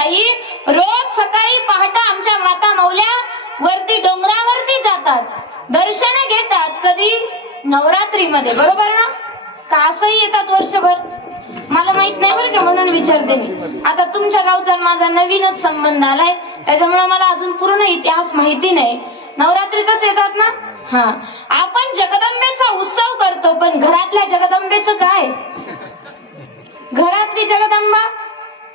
ताई रोज सकाळी पहाटे आमच्या माता मौल्या वरती डोंगरावरती जातात, दर्शन घेतात. कधी नवरात्रीमध्ये, बरोबर ना? का असंही येतात वर्षभर? मला माहित नाही बरं का, म्हणून विचारते मी. आता तुमच्या गावचा माझा नवीनच संबंध आलाय, त्याच्यामुळे मला अजून पूर्ण इतिहास माहिती नाही. नवरात्रीतच येतात ना? हा. आपण जगदंबेचा उत्सव करतो, पण घरातल्या जगदंबेचं काय? घरातली जगदंबा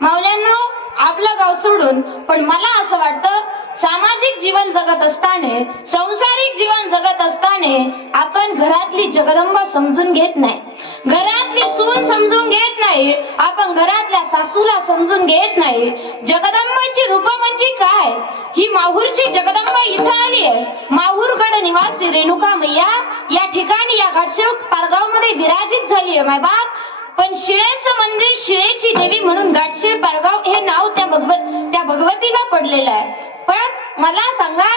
माऊल्यांनो, आपलं गाव सोडून, पण मला असं वाटतं सामाजिक जीवन जगत असताना, संसारिक जीवन जगत असताना आपण घरातली जगदंबा समजून घेत नाही, घरातली सून समजून घेत नाही, आपण घरातल्या सासूला समजून घेत नाही. जगदंबाची रूप म्हणजे काय? ही माहूरची जगदंबा इथं आली आहे. माहूरगड निवासी रेणुका मैया या ठिकाणी या घाटशिळ पारगाव मध्ये विराजित झाली आहे मायबाप. पण शिळेचं मंदिर, शिळेची देवी म्हणून घाटशिळ पारगाव हे नाव त्या भगवतीला पडलेलं आहे. पण मला सांगा,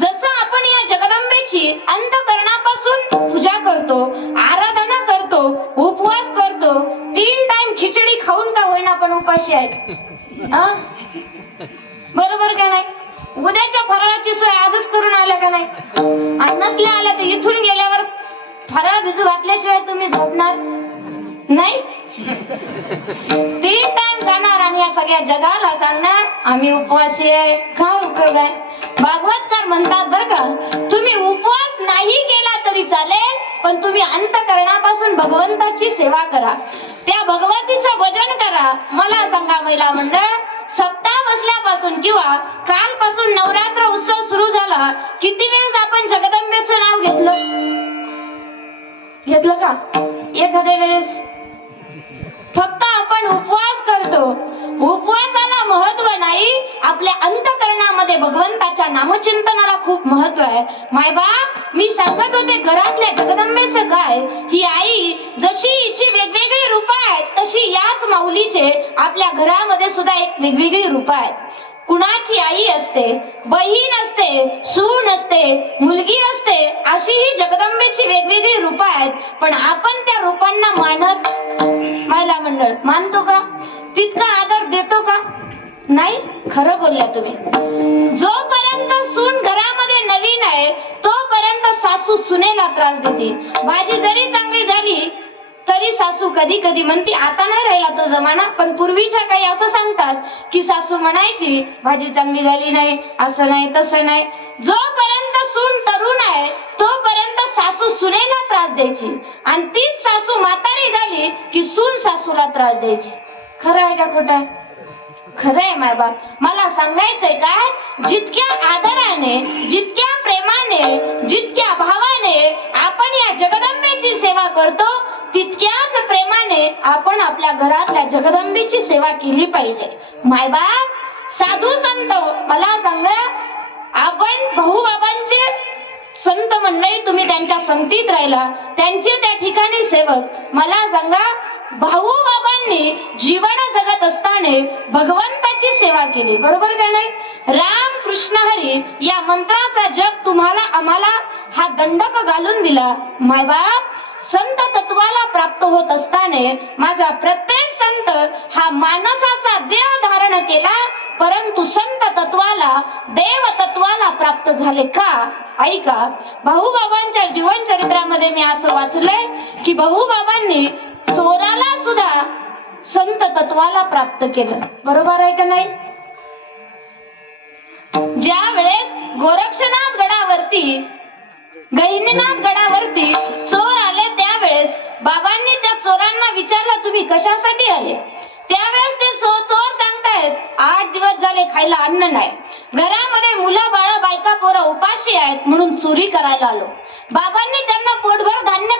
जसं आपण या जगदंबेची अंतःकरणापासून पूजा करतो, आराधना करतो, उपवास करतो, 3 टाइम खिचडी खाऊन का होईना पण उपाशी आहेत, बरोबर का नाही? उद्याच्या फराळाची सोय आजच करून आल्या का नाही? आणि नसल्या आल्या तर इथून गेल्यावर फराळ भिजू घातल्याशिवाय तुम्ही झोपणार नाही. 3 टाइम खाणार आणि या सगळ्या जगाला सांगणार आम्ही उपवासी आहे. काय उपयोग आहे? भागवतकार म्हणतात बरं का, तुम्ही उपवास नाही केला तरी चालेल, पण तुम्ही अंतःकरणापासून भगवंताची सेवा करा, त्या भगवतीचं भजन करा. मला सांगा महिला मंडळ, सप्ताह बसल्यापासून किंवा कालपासून नवरात्र उत्सव सुरू झाला, किती वेळेस आपण जगदंबेचं नाव घेतलं का? एखाद्या वेळेस. फक्त आपण उपवास करतो. उपवासाला महत्व नाही, आपल्या अंतःकरणामध्ये भगवंताच्या नामचिंतनाला खूप महत्व आहे. मायबाप, मी सांगत होते घरातल्या जगदंबेचं काय? ही आई जशी हिची वेगवेगळी रूप आहेत, तशी याच माऊलीचे आपल्या घरामध्ये सुद्धा एक वेगवेगळी रूप आहेत. कुणाची आई असते, बहीण असते, सून असते, मुलगी असते, अशी ही जगदंबेची वेगवेगळी रूप आहेत. पण आपण त्या रूपांना मानत, महिला मंडळ मानतो का? तितका आदर देतो का? नाही. खरं बोलल्या तुम्ही. जोपर्यंत सून घरामध्ये नवीन आहे, तोपर्यंत सासू सुनेला त्रास देते. भाजी जरी चांगली झाली तरी सासू कधी कधी म्हणते, आता नाही राहिला तो जमाना, पण पूर्वीच्या काही असं सांगतात की सासू म्हणायची भाजी चांगली झाली नाही, असं नाही तसं नाही. जोपर्यंत सून तरुण आहे तोपर्यंत सासू सुनेला त्रास द्यायची, आणि तीच सासू म्हातारी झाली की सून सासूला त्रास द्यायची. खरं आहे का खोटं आहे? खरं आहे मायबाप. मला सांगायचंय काय, जितक्या आदराने, जितक्या प्रेमाने, जितक्या भावाने आपण या जगदंबेची सेवा करतो, तितक्याच प्रेमाने आपण आपल्या घरातल्या जगदंबेची सेवा केली पाहिजे. मायबाप, साधू संत, मला सांगा, आपण भाऊबाबांचे संत मंडळी, तुम्ही त्यांच्या संगतीत राहिला, त्यांचे त्या ठिकाणी सेवक. मला सांगा, भाऊ बाबांनी जीवन जगत असताना भगवंताची सेवा केली, बरोबर का नाही? राम कृष्ण हरी या मंत्राचा जप तुम्हाला आम्हाला हा दंडक घालून दिला. मायबाप, संत तत्वाला प्राप्त होत असताना माझा प्रत्येक संत हा मानसाचा देह धारण केला, परंतु संत तत्वाला, देव तत्वाला प्राप्त झाले का? ऐका, भाऊबाबांच्या जीवन चरित्रामध्ये मी असं वाचलंय की भाऊबाबांनी चोराला सुद्धा संत तत्वाला प्राप्त केलं, बरोबर आहे का नाही? ज्या वेळेस गोरक्षनाथ गडावरती, गहिनीनाथ गडावरती चोर आले, त्यावेळेस बाबांनी त्या चोरांना विचारलं, तुम्ही कशासाठी आले? त्यावेळेस ते चोर सांगतायत, 8 दिवस झाले खायला अन्न नाही, घरामध्ये मुलं बाळ बायका पोरं उपाशी आहेत, म्हणून चोरी करायला आलो. बाबांनी त्यांना पोटभर धान्य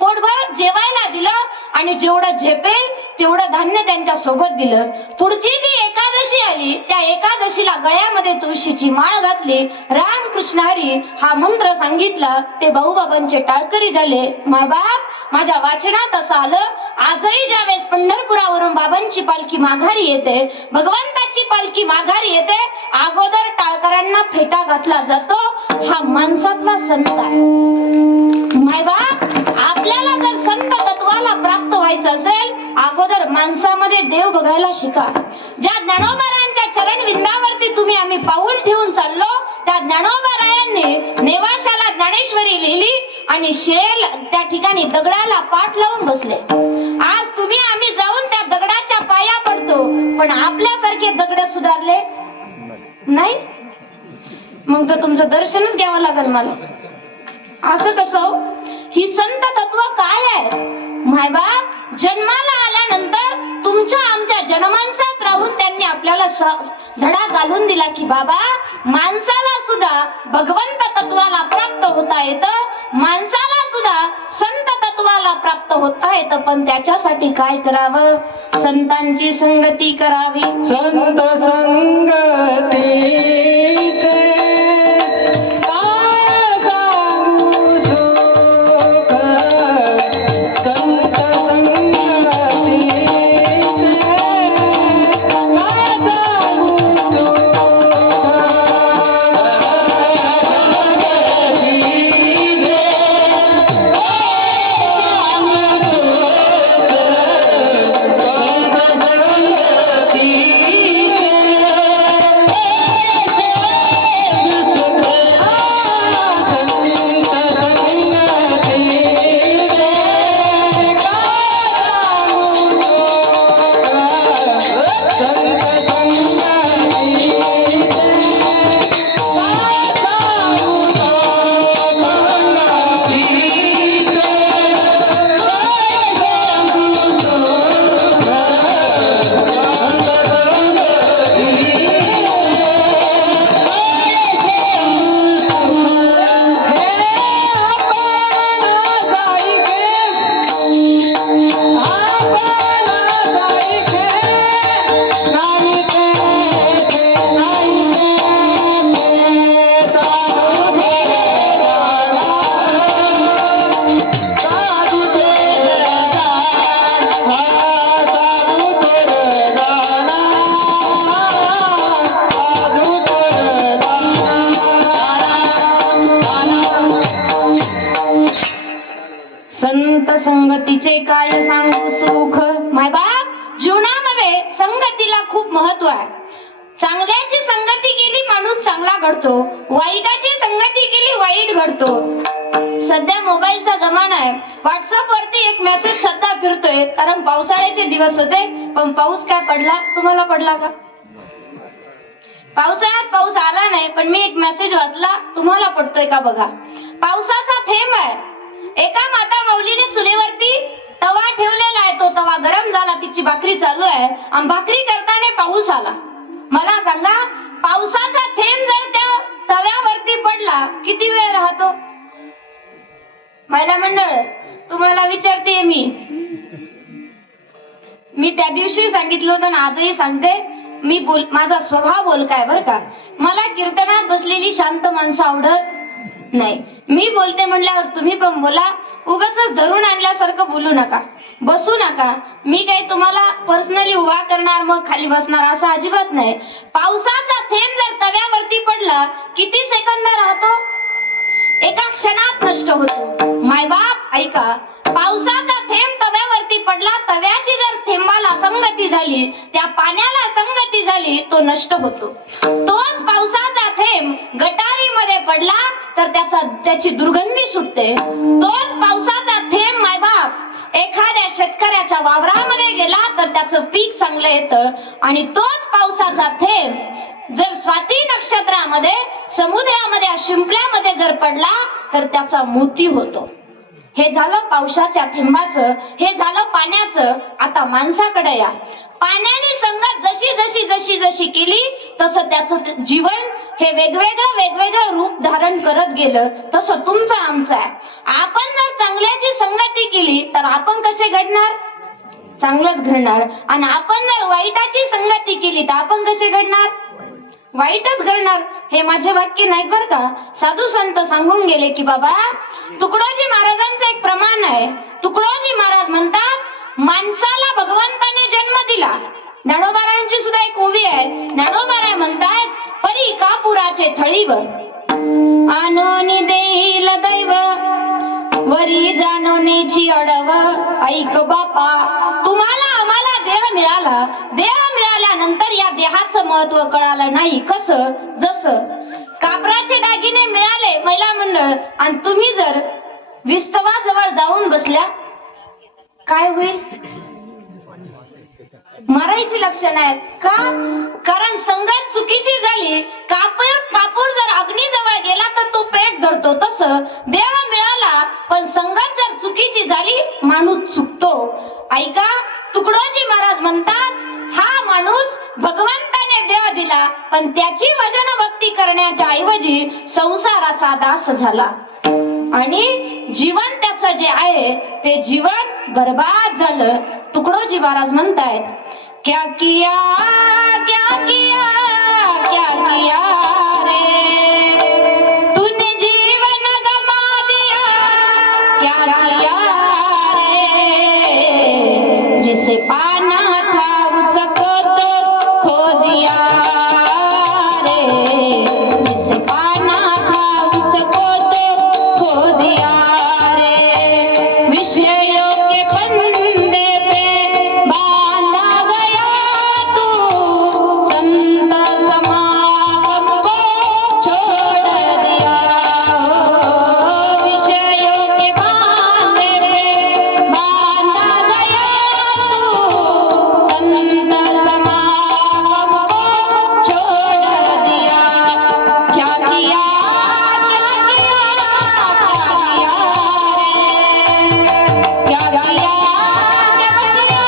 पोटभर जेवायला दिलं, आणि जेवढं झेपेल तेवढं धान्य त्यांच्या सोबत दिलं. पुढची जी एकादशी आली, त्या एकादशीला गळ्यामध्ये तुळशीची माळ घातली, राम कृष्ण हरी हा मंत्र सांगितला, ते भाऊबाबांचे टाळकरी झाले. मायबाप, माझ्या वाचनात असं आलं, आजही ज्यावेळेस पंढरपुरावरून बाबांची पालखी माघारी येते, भगवंताची पालखी माघारी येते, अगोदर टाळकऱ्यांना फेटा घातला जातो. हा माणसातला संत आहे. मायबाप, आपल्याला जर संत तत्वाला प्राप्त व्हायचं असेल, अगोदर माणसामध्ये देव बघा चालवायला शिका. ज्या ज्ञानोबारायांच्या चरण विंदावरती तुम्ही आम्ही पाऊल ठेवून चाललो, त्या ज्ञानोबारायांनी नेवाशाला ज्ञानेश्वरी लिहिली आणि शिळेला त्या ठिकाणी दगडाला पाठ लावून बसले. आज तुम्ही आम्ही जाऊन त्या दगडाच्या पाया पडतो, पण आपल्यासारखे दगड सुधारले नाही. मग तर तुमचं दर्शनच घ्यावं लागेल मला. असं कसं? ही संत तत्व काय आहे? मायबाप जन्माला आल्यानंतर तुमच्या आमच्या जनमानसात राहून त्यांनी आपल्याला धडा घालून दिला की बाबा, माणसाला सुद्धा भगवंत तत्वाला प्राप्त होता येतं, माणसाला सुद्धा संत तत्वाला प्राप्त होता येतं, पण त्याच्यासाठी काय करावं? संतांची संगती करावी. संत संगती संगतीचे काय सांगू सुख. मायबाप, जीवनामध्ये संगतीला खूप महत्व आहे. चांगल्याची संगती केली माणूस चांगला घडतो, वाईटाची संगती केली वाईट घडतो. सध्या मोबाईलचा जमाना आहे. व्हॉट्सअप वरती एक मेसेज सध्या फिरतोय, कारण पावसाळ्याचे दिवस होते, पण पाऊस काय पडला? तुम्हाला पडला का? पावसाळ्यात पाऊस आला नाही, पण मी एक मेसेज वाचला, तुम्हाला पडतोय का बघा. पावसाचा थेंब आहे. एका माता माऊलीने चुलीवरती तवा ठेवलेला आहे, तो तवा गरम झाला, तिची भाकरी चालू आहे आणि भाकरी करताना पाऊस आला. मला सांगा, पावसाचा थेंब जर त्या तव्यावरती पडला किती वेळ राहतो? महिला मंडळ, तुम्हाला विचारते मी त्या दिवशी सांगितलं होतं ना, आजही सांगते. माझा स्वभाव बोलकाय बरं का. मला कीर्तनात बसलेली शांत माणसं आवडत नाही. मी बोलते म्हटल्यावर तुम्ही पण बोला. उगाच धरून आणल्यासारखं बोलू नका, बसू नका. मी काही तुम्हाला पर्सनली उभा करणार मग खाली बसणार असं अजिबात नाही. पावसाचा थेंब जर तव्यावरती पडला किती सेकंद राहतो? एका क्षणात नष्ट होतो. मायबाप ऐका, पावसाचा थेंब तव्यावरती पडला, तव्याची जर थेंबाला संगती झाली, त्या पाण्याला संगती झाली, तो नष्ट होतो. तोच पावसाचा थेंब गटारीमध्ये पडला तर त्याची दुर्गंधी सुटते. तोच पावसाचा थेंब मायबाप एखाद्या शेतकऱ्याच्या वावरामध्ये गेला तर त्याचं पीक चांगलं येतं. आणि तोच पावसाचा थेंब जर स्वाती नक्षत्रामध्ये समुद्रामध्ये शिंपल्यामध्ये जर पडला तर त्याचा मोती होतो. हे झालं पावसाच्या थेंबाचं, हे झालं पाण्याचं. आता माणसाकडे या. पाण्याने संगत जशी जशी जशी जशी केली तसं त्याचं जीवन हे वेगवेगळं रूप धारण करत गेलं. तसं तुमचं आमचं आहे. आपण जर चांगल्याची संगती केली तर आपण कसे घडणार? चांगलंच घडणार. आणि आपण जर वाईटाची संगती केली तर आपण कसे घडणार? वाईटच घडणार. हे माझे वाक्य नाहीत बरं का. साधू संत सांगून गेले की बाबा, तुकडोजी महाराजांचं एक प्रमाण आहे. तुकडोजी महाराज म्हणतात, माणसाला भगवंताने जन्म दिला. ज्ञानोबारायांची सुद्धा एक ओवी आहे. ज्ञानोबाराय म्हणतात, परी कापुराचे थळीवर आणून देईल दैव, वरी जाणवण्याची अडव. ऐक बापा, तुम्हाला आम्हाला देह मिळाला. देह मिळाल्यानंतर या देहाचं महत्व कळालं नाही. कसं? जसं कापराचे दागिने मिळाले महिला मंडळ आणि तुम्ही जर विस्तवाजवळ जाऊन बसल्या, काय होईल? मरायची लक्षण आहेत का? कारण संगत चुकीची झाली. कापूर जर अग्नीजवळ गेला तर तो पेट धरतो. तसं देव मिळाला पण संगत जर चुकीची झाली माणूस चुकतो. ऐका, तुकडोजी महाराज म्हणतात, हा माणूस भगवंताने देव दिला पण त्याची भजन भक्ती करण्याच्या ऐवजी संसाराचा दास झाला आणि जीवन त्याचं जे आहे ते जीवन बर्बाद झालं. तुकडोजी महाराज म्हणतायत, क्या किया क्या किया क्या किया रे तूने जीवन गमा दिया, क्या किया रे जिसे पाना था उसको तो खो दिया रे, जिसे पाना था उसको तो खो दिया रे. विषयों के फंदे पे बांधा गया तू, संत समागम को छोड़ दिया. विषयों के बांधे पे बांधा गया तू, संत समागम को छोड़ दिया. क्या किया क्या किया क्या किया रे, क्या किया क्या किया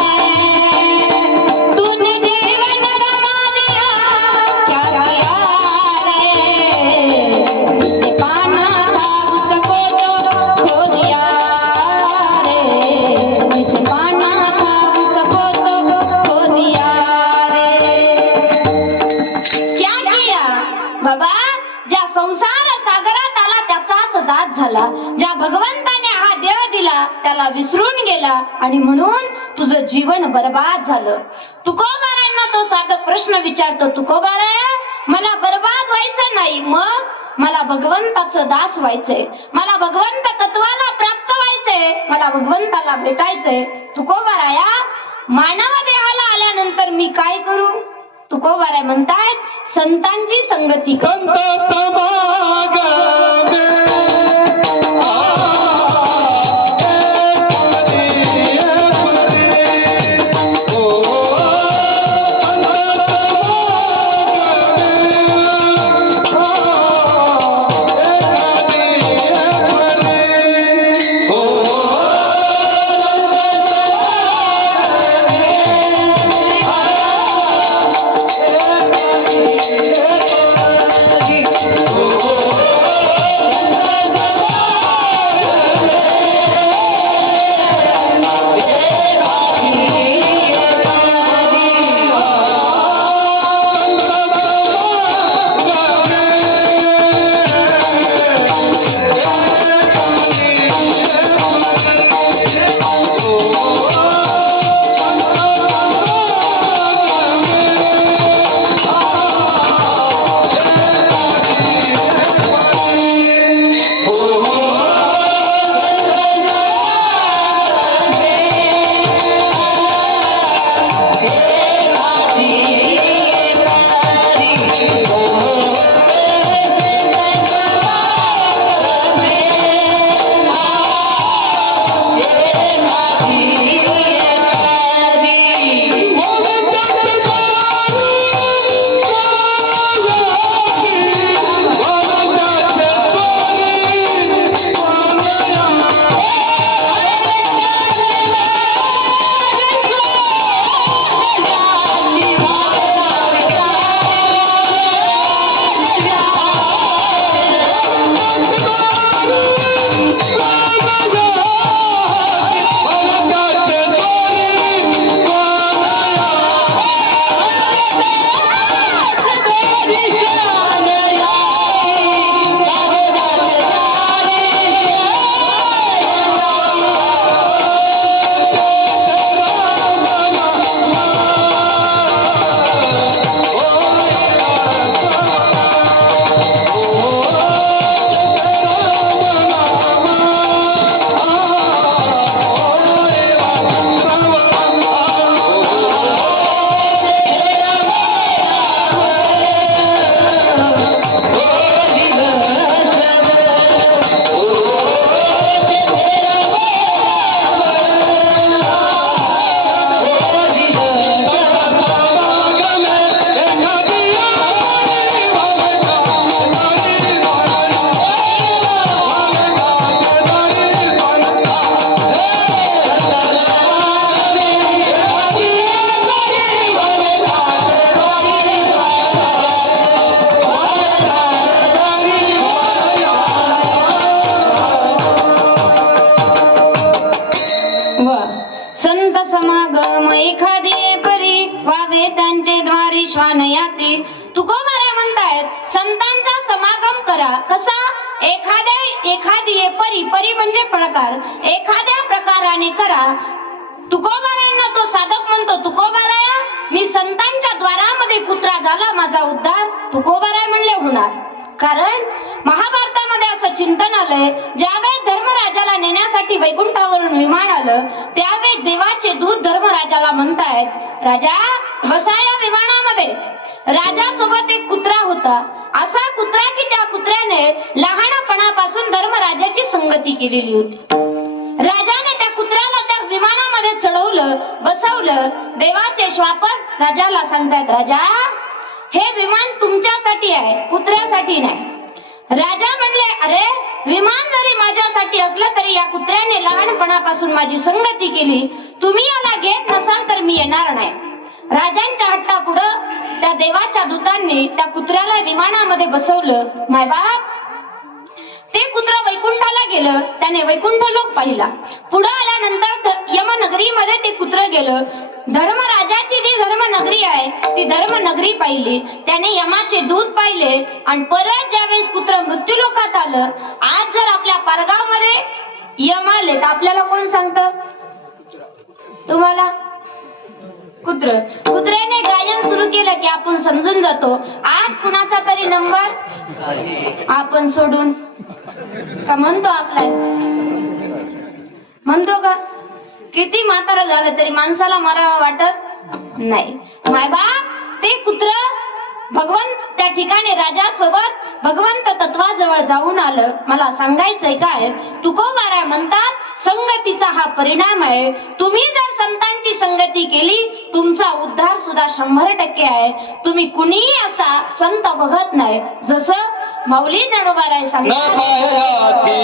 रे तूने जीवन गमा दिया, क्या किया रे जिसे पाना था उसको तो खो दिया रे, जिसे पाना था उसको तो खो दिया रे. क्या किया बाबा? ज्या संसार सागरात आला त्याचाच दास झाला. ज्या भगवंताने हा देह दिला त्याला विसरून गेला आणि म्हणून तुझं जीवन बर्बाद झालं. तुकोबारांना तो साधक प्रश्न विचारतो, तुकोबारा मला बर्बाद व्हायचं नाही, मग मला भगवंताचं दास व्हायचंय, मला भगवंत तत्वाला प्राप्त व्हायचंय, मला भगवंताला भेटायचंय. तुकोबाराया, मानव देहाला आल्यानंतर मी काय करू? तुकोबाराय म्हणतायत, संतांची संगती कर. संत समागमे करा. कसा? एखादी परी म्हणजे प्रकार, एखाद्या प्रकाराने करा. तुकोबारायांना तो साधक म्हणतो, तुकोबाराया मी संतांच्या द्वारामध्ये कुत्रा झाला माझा उद्धार. तुकोबाराय म्हणले होणार. कारण महाभारतामध्ये असं चिंतन आलंय, ज्यावेळेस धर्मराजाला नेण्यासाठी वैकुंठावरून विमान आलं त्यावेळेस देवाचे दूत धर्मराजाला म्हणतायत, राजा बसा या विमानामध्ये. राजासोबत एक कुत्रा होता. असा कुत्रा की त्या कुत्र्याने लहानपणापासून धर्मराजाची संगती केलेली होती. राजाने त्या कुत्र्याला त्या विमानामध्ये चढवलं, बसवलं. देवाचे श्वापक राजाला सांगतायत, राजा हे विमान तुमच्यासाठी आहे, कुत्र्यासाठी नाही. राजा म्हणले, अरे विमान जरी माझ्यासाठी असलं तरी या कुत्र्याने लहानपणापासून माझी संगती केली. तुम्ही याला घेत नसाल तर मी येणार नाही. राजांच्या हट्टापुढं त्या देवाच्या दूतांनी त्या कुत्र्याला विमानामध्ये बसवलं. मायबाप ते कुत्र वैकुंठाला गेलं. त्याने वैकुंठ लोक पाहिला. पुढे आल्यानंतर यमनगरीमध्ये ते कुत्र गेलं. धर्मराजाची जी धर्मनगरी आहे ती धर्मनगरी पाहिली. त्याने यमाचे दूत पाहिले. आणि परत ज्यावेळेस कुत्र मृत्यूलोकात आलं, आज जर आपल्या पारगावमध्ये यम आले तर आपल्याला कोण सांगतं? तुम्हाला? कुत्र्याने गायन सुरू केलं की आपण समजून जातो. आज कुणाचा तरी नंबर आपण सोडून का म्हणतो आपला? म्हणतो का? किती म्हातारं झालं तरी माणसाला मारावं वाटत नाही. मायबाप ते कुत्र भगवंत त्या ठिकाणी राजासोबत भगवंत तत्वाजवळ जाऊन आलं. मला सांगायचंय काय, तुकोबाराय म्हणतात संगतीचा हा परिणाम आहे. तुम्ही जर संतांची संगती केली तुमचा उद्धार सुद्धा 100% आहे. तुम्ही कुणीही असा संत बघत नाही. जसं माऊली ज्ञानोबाराय सांगतात,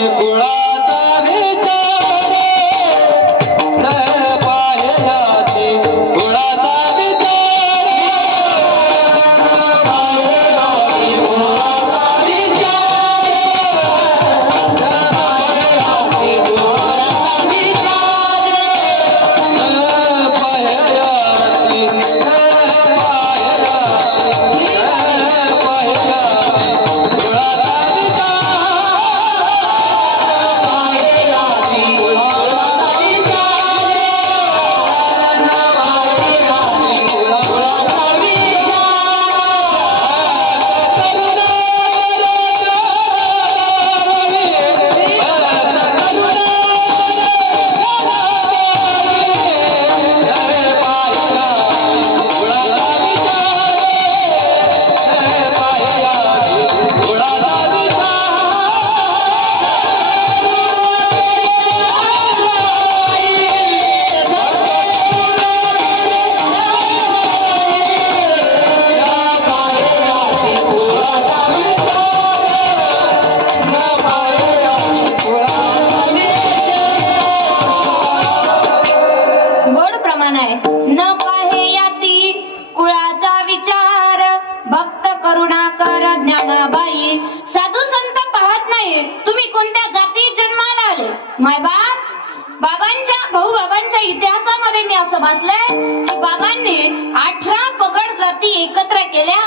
बाबांच्या इतिहासामध्ये मी असं वाचलंय की बाबांनी 18 पगड जाती एकत्र केल्या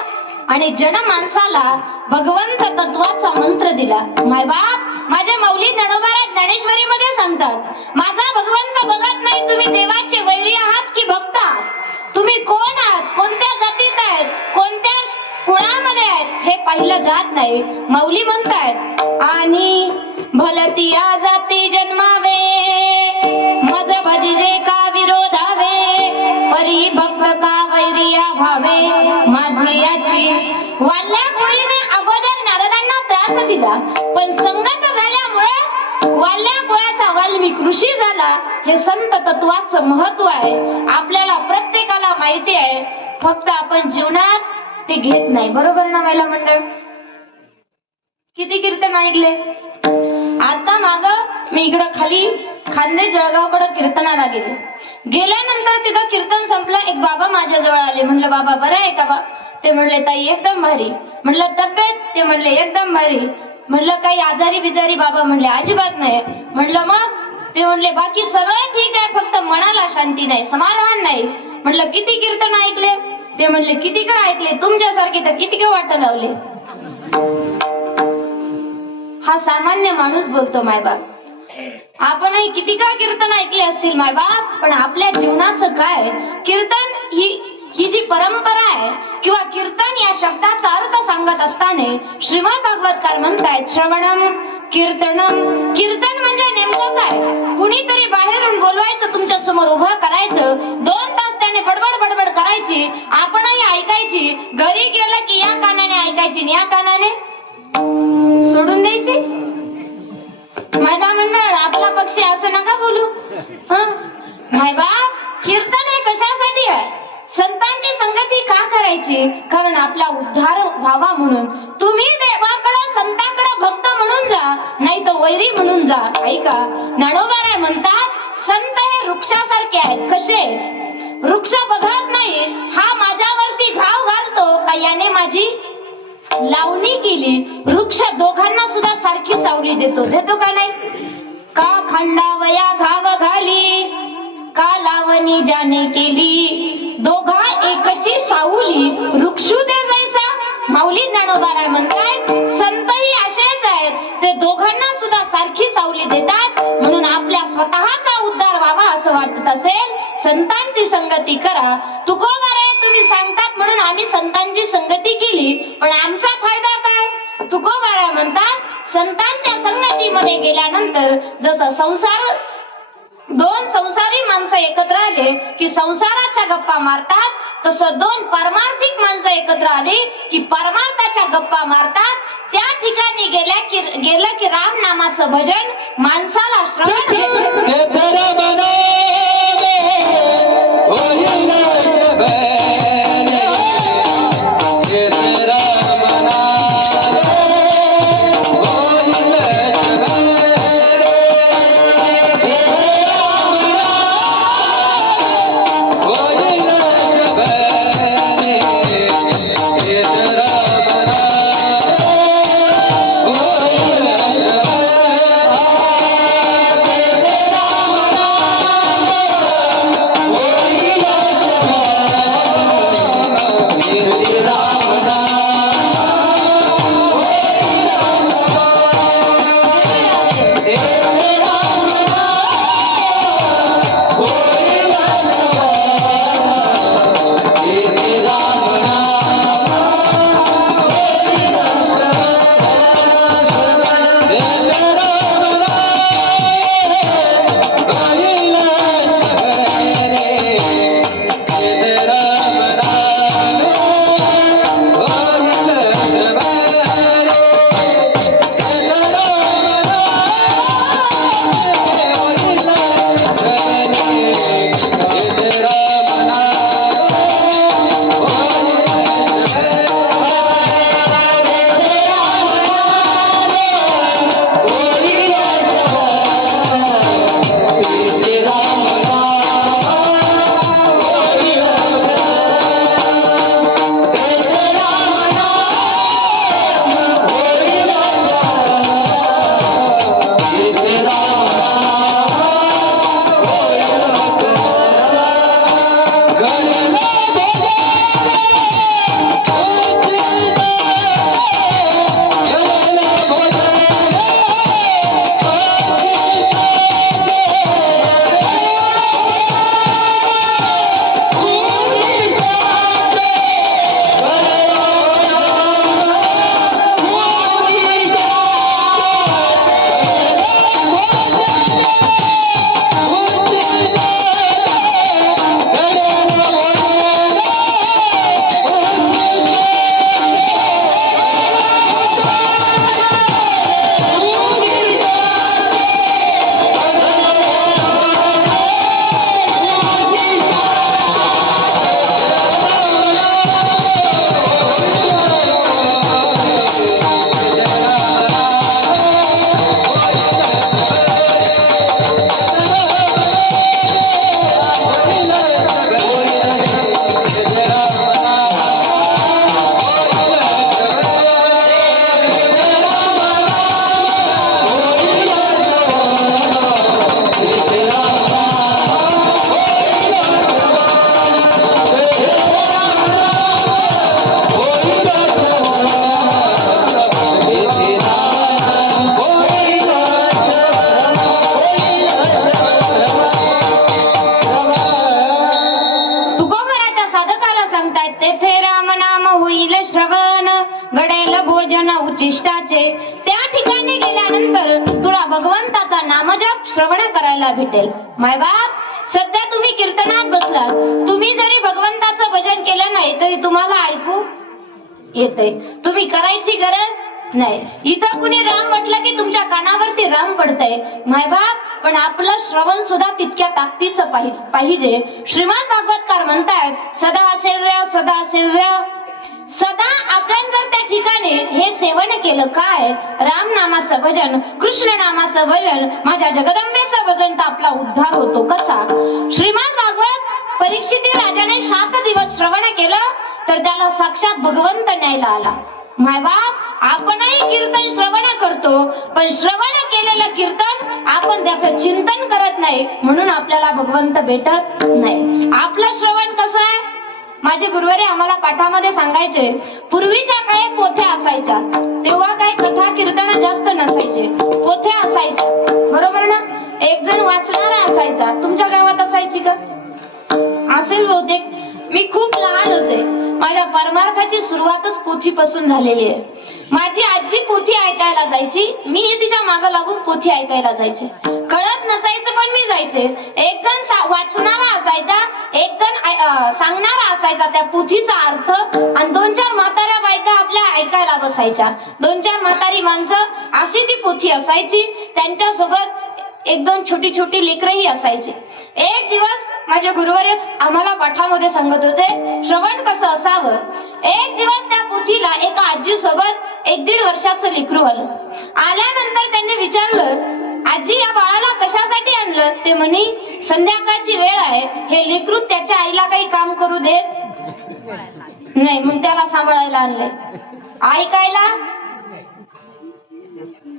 आणि जनमानसाला भगवंत तत्वाचा मंत्र दिला. मायबाप माझ्या माऊली ज्ञानोबाराय ज्ञानेश्वरी मध्ये सांगतात, माझा भगवंत बघत नाही तुम्ही देवाचे वैरी आहात की भक्त आहात, तुम्ही कोण आहात, कोणत्या जातीत आहेत, कोणत्या कुळामध्ये आहेत हे पाहिलं जात नाही. माऊली म्हणतायत, आणि भलतिया जाती जन्मावे मज भजिजे का विरोधावे, परी भक्त का वैरिया भावे माझी याची. वाल्या कुळीने अगोदर नारदांना त्रास दिला, पण संगत झाल्यामुळे वाल्या कुळाचा वाल्मिक ऋषी झाला. हे संत तत्वाचं महत्व आहे, आपल्याला प्रत्येकाला माहिती आहे, फक्त आपण जीवनात ते घेत नाही. बरोबर ना महिला मंडळ? किती कीर्तन ऐकले? आता माग मी इकडं खाली खांदे जळगावकडे कीर्तनाला गेले. गेल्यानंतर तिथं कीर्तन संपलं, एक बाबा माझ्या जवळ आले. म्हणलं बाबा बरं आहे का? ते म्हणले ताई एकदम भारी. म्हणलं तब्येत? ते म्हणले एकदम भारी. म्हणलं काही आजारी बिजारी? बाबा म्हणले अजिबात नाही. म्हणलं मग? ते म्हणले बाकी सगळं ठीक आहे, फक्त मनाला शांती नाही, समाधान नाही. म्हणलं किती कीर्तन ऐकले? ते म्हणले किती काय ऐकले, तुमच्यासारखे तर किती काय वाट लावले. हा सामान्य माणूस बोलतो मायबाप. आपणही किती का कीर्तन ऐकले असतील मायबाप, पण आपल्या जीवनाचं काय? कीर्तन ही जी परंपरा आहे किंवा कीर्तन या शब्दाचा अर्थ सांगत असताना श्रीमद भागवतकार म्हणतायत श्रवणम कीर्तनम. कीर्तन म्हणजे नेमकं काय? कुणीतरी बाहेरून बोलवायचं, तुमच्या समोर उभं करायचं, 2 तास त्याने बडबड बडबड करायची, आपणही ऐकायची, घरी गेलं की या कानाने ऐकायची आणि या कानाने सोडून द्यायची. मैदा मंडळ आपला पक्षी असं नका बोलू. मायबाप, कीर्तन हे कशासाठी आहे? संतांची संगती का करायची? कारण आपला उद्धार व्हावा म्हणून. तुम्ही देवाकडे संतांकडे भक्त म्हणून जा, नाही तर वैरी म्हणून जा. ऐका, ज्ञानोबा म्हणतात संत हे वृक्षासारखे आहेत. कसे? वृक्ष बघत नाही, हा माझ्यावरती घाव घालतो का याने माझी लावणी केली. वृक्ष दोघांना सुद्धा सारखी सावली देतो का नाही? का खंडावया घाव घाली, का लावणी ज्याने केली, दोघा एकची सावली वृक्षू दे जैसा. माऊली ज्ञानोबा म्हणतायत संतही असेच आहेत, ते दोघांना सुद्धा सारखी सावली देतात. म्हणून आपल्या स्वतःचा उद्धार व्हावा असं वाटत असेल, संतांची संगती करा. तुकोबाराय तुम्ही सांगतात म्हणून आम्ही संतांची संगती केली, पण आमचा फायदा काय? तुकोबाराय म्हणतात संतांच्या संगतीमध्ये गेल्यानंतर जसं संसार 2 संसारी माणसं एकत्र आले की संसाराच्या गप्पा मारतात, तसं 2 परमार्थिक माणसं एकत्र आली की परमार्थाच्या गप्पा मारतात. त्या ठिकाणी गेलं की राम नामाचं भजन माणसाला श्रवण श्रवण करायला भेटेल. मायबाप, सध्या तुम्ही कीर्तनात बसलात, तुम्ही जरी भगवंताचं भजन केलं नाही तरी तुम्हाला ऐकू येते. तुम्ही करायची गरज नाही. इथं कुणी राम म्हटलं की तुमच्या कानावरती राम पडतंय. मायबाप, पण आपलं श्रवण सुद्धा तितक्या ताकदीचं पाहिजे. श्रीमद भागवतकार म्हणतायत, सदा सेव्य सदा सेव्य. सदा आपण जर त्या ठिकाणी हे सेवन केलं, काय राम नामाचं भजन, कृष्ण नामाचं भजन, माझ्या जगदंबेचं भजन, तर आपला उद्धार होतो. कसा? श्रीमद भागवत परीक्षिती राजाने 7 दिवस श्रवण केलं तर त्याला साक्षात भगवंत न्यायला आला. मायबाप, आपणही कीर्तन श्रवण करतो, पण श्रवण केलेलं कीर्तन आपण त्याचं चिंतन करत नाही, म्हणून आपल्याला भगवंत भेटत नाही. आपलं श्रवण कसं आहे? माझे गुरुवारी आम्हाला पाठामध्ये सांगायचे, पूर्वीच्या काळी पोथ्या असायच्या, तेव्हा काही कथा कीर्तन जास्त नसायचे, पोथ्या असायच्या, बरोबर ना? एक जण वाचणारा असायचा. तुमच्या गावात असायची का? असेल बहुतेक. मी खूप लहान होते, माझ्या परमार्थाची सुरुवातच पोथीपासून झालेली आहे. माझी आजी पोथी ऐकायला जायची, मी तिच्या मागं लागून पोथी ऐकायला जायचे. कळत नसायचं पण मी जायचे. एक जण वाचणारा असायचा, एक जण सांगणारा असायचा त्या पोथीचा अर्थ, आणि 2-4 म्हाताऱ्या बायका आपल्या ऐकायला बसायच्या. 2-4 म्हातारी माणसं, अशी ती पोथी असायची. त्यांच्यासोबत 1-2 छोटी छोटी लेकरही असायची. एक दिवस माझे गुरुवारच आम्हाला पाठामध्ये सांगत होते, श्रवण कसं असावं. एक दिवस त्या पोथीला एका आजी सोबत 1-1.5 वर्षाचं लेकरू आलं. आल्यानंतर त्यांनी विचारलं, आजी, या बाळाला कशासाठी आणलं? ते म्हणी, संध्याकाळची वेळ आहे, हे लेकरू त्याच्या आईला काही काम करू देत नाही, मग त्याला सांभाळायला आणलंय. ऐकायला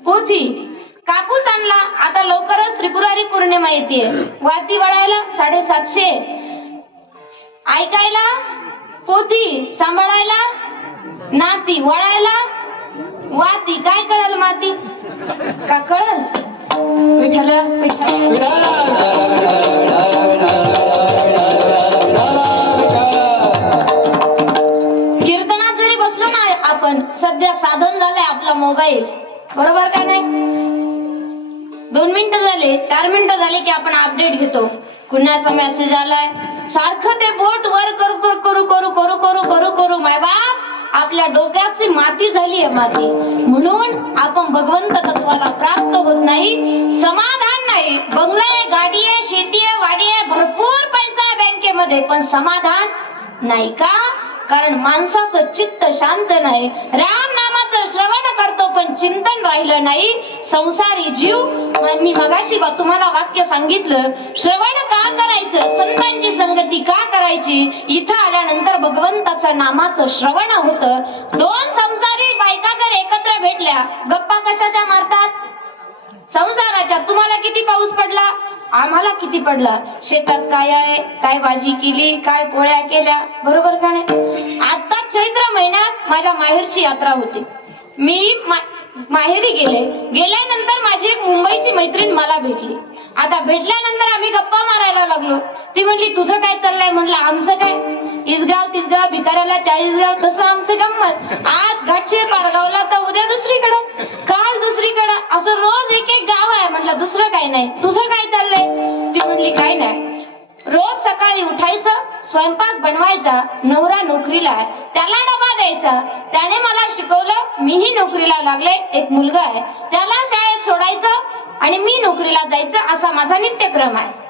पोथी. कापूस आणला, आता लवकरच त्रिपुरारी पौर्णिमा येते, वाती वळायला 750. ऐकायला पोथी, सांभाळायला नाती, वळायला वाती. काय कळल माती का कळल? विठ्ठल कीर्तनात जरी बसलो ना आपण, सध्या साधन झालंय आपला मोबाईल, बरोबर का नाही? 2 मिनिटं झाले, 4 मिनिटं झाले की आपण अपडेट घेतो, कुणाचा मेसेज आलाय. सारखं ते बोट वर करू करू करू करू करू करू करू करू मायबाप, आपल्या डोक्याची माती झाली आहे, माती. म्हणून आपण भगवंत तत्वाला प्राप्त होत नाही. समाधान नाही. बंगला आहे, गाडी आहे, शेती आहे, वाडी आहे, भरपूर पैसा आहे बँकेमध्ये, पण समाधान नाही. का? कारण माणसाचं चित्त शांत नाही. राम नामाचं श्रवण करतो पण चिंतन राहिलं नाही. संसारी जीव, मी मगाशी तुम्हाला वाक्य सांगितलं, श्रवण का करायचं, संतांची संगती का करायची. इथं आल्यानंतर भगवंताचं नामाचं श्रवण होतं. 2 संसारी बायका जर एकत्र भेटल्या, गप्पा कशाच्या मारतात? संसाराच्या. तुम्हाला किती पाऊस पडला? आम्हाला किती पडला? शेतात काय आहे, काय भाजी केली, काय पोळ्या केल्या, बरोबर का नाही? आता चैत्र महिन्यात माझ्या माहेरची यात्रा होती. मी माहेरी गेल्यानंतर माझी एक मुंबईची मैत्रीण मला भेटली. आता भेटल्यानंतर आम्ही गप्पा मारायला लागलो. ती म्हणली, तुझं काय चाललंय? म्हणलं, आमचं काय, इसगाव तिसगाव, भिकाऱ्याला 40 गाव, तसं आमचं गंमत. आज घाटशे पारगावला तर उद्या दुसरीकडं, काल दुसरीकडं, असं रोज एक एक गाव आहे. म्हटलं, दुसरं काय नाही. तुझं काय चाललंय? ती म्हणली, काय नाही. रोज सकाळी उठायचं, स्वयंपाक बनवायचा, नवरा नोकरीला आहे, त्याला डबा द्यायचा. त्याने मला शिकवलं, मीही नोकरीला लागले, एक मुलगा आहे, त्याला शाळेत सोडायचं आणि मी नोकरीला जायचं, असा माझा नित्यक्रम आहे.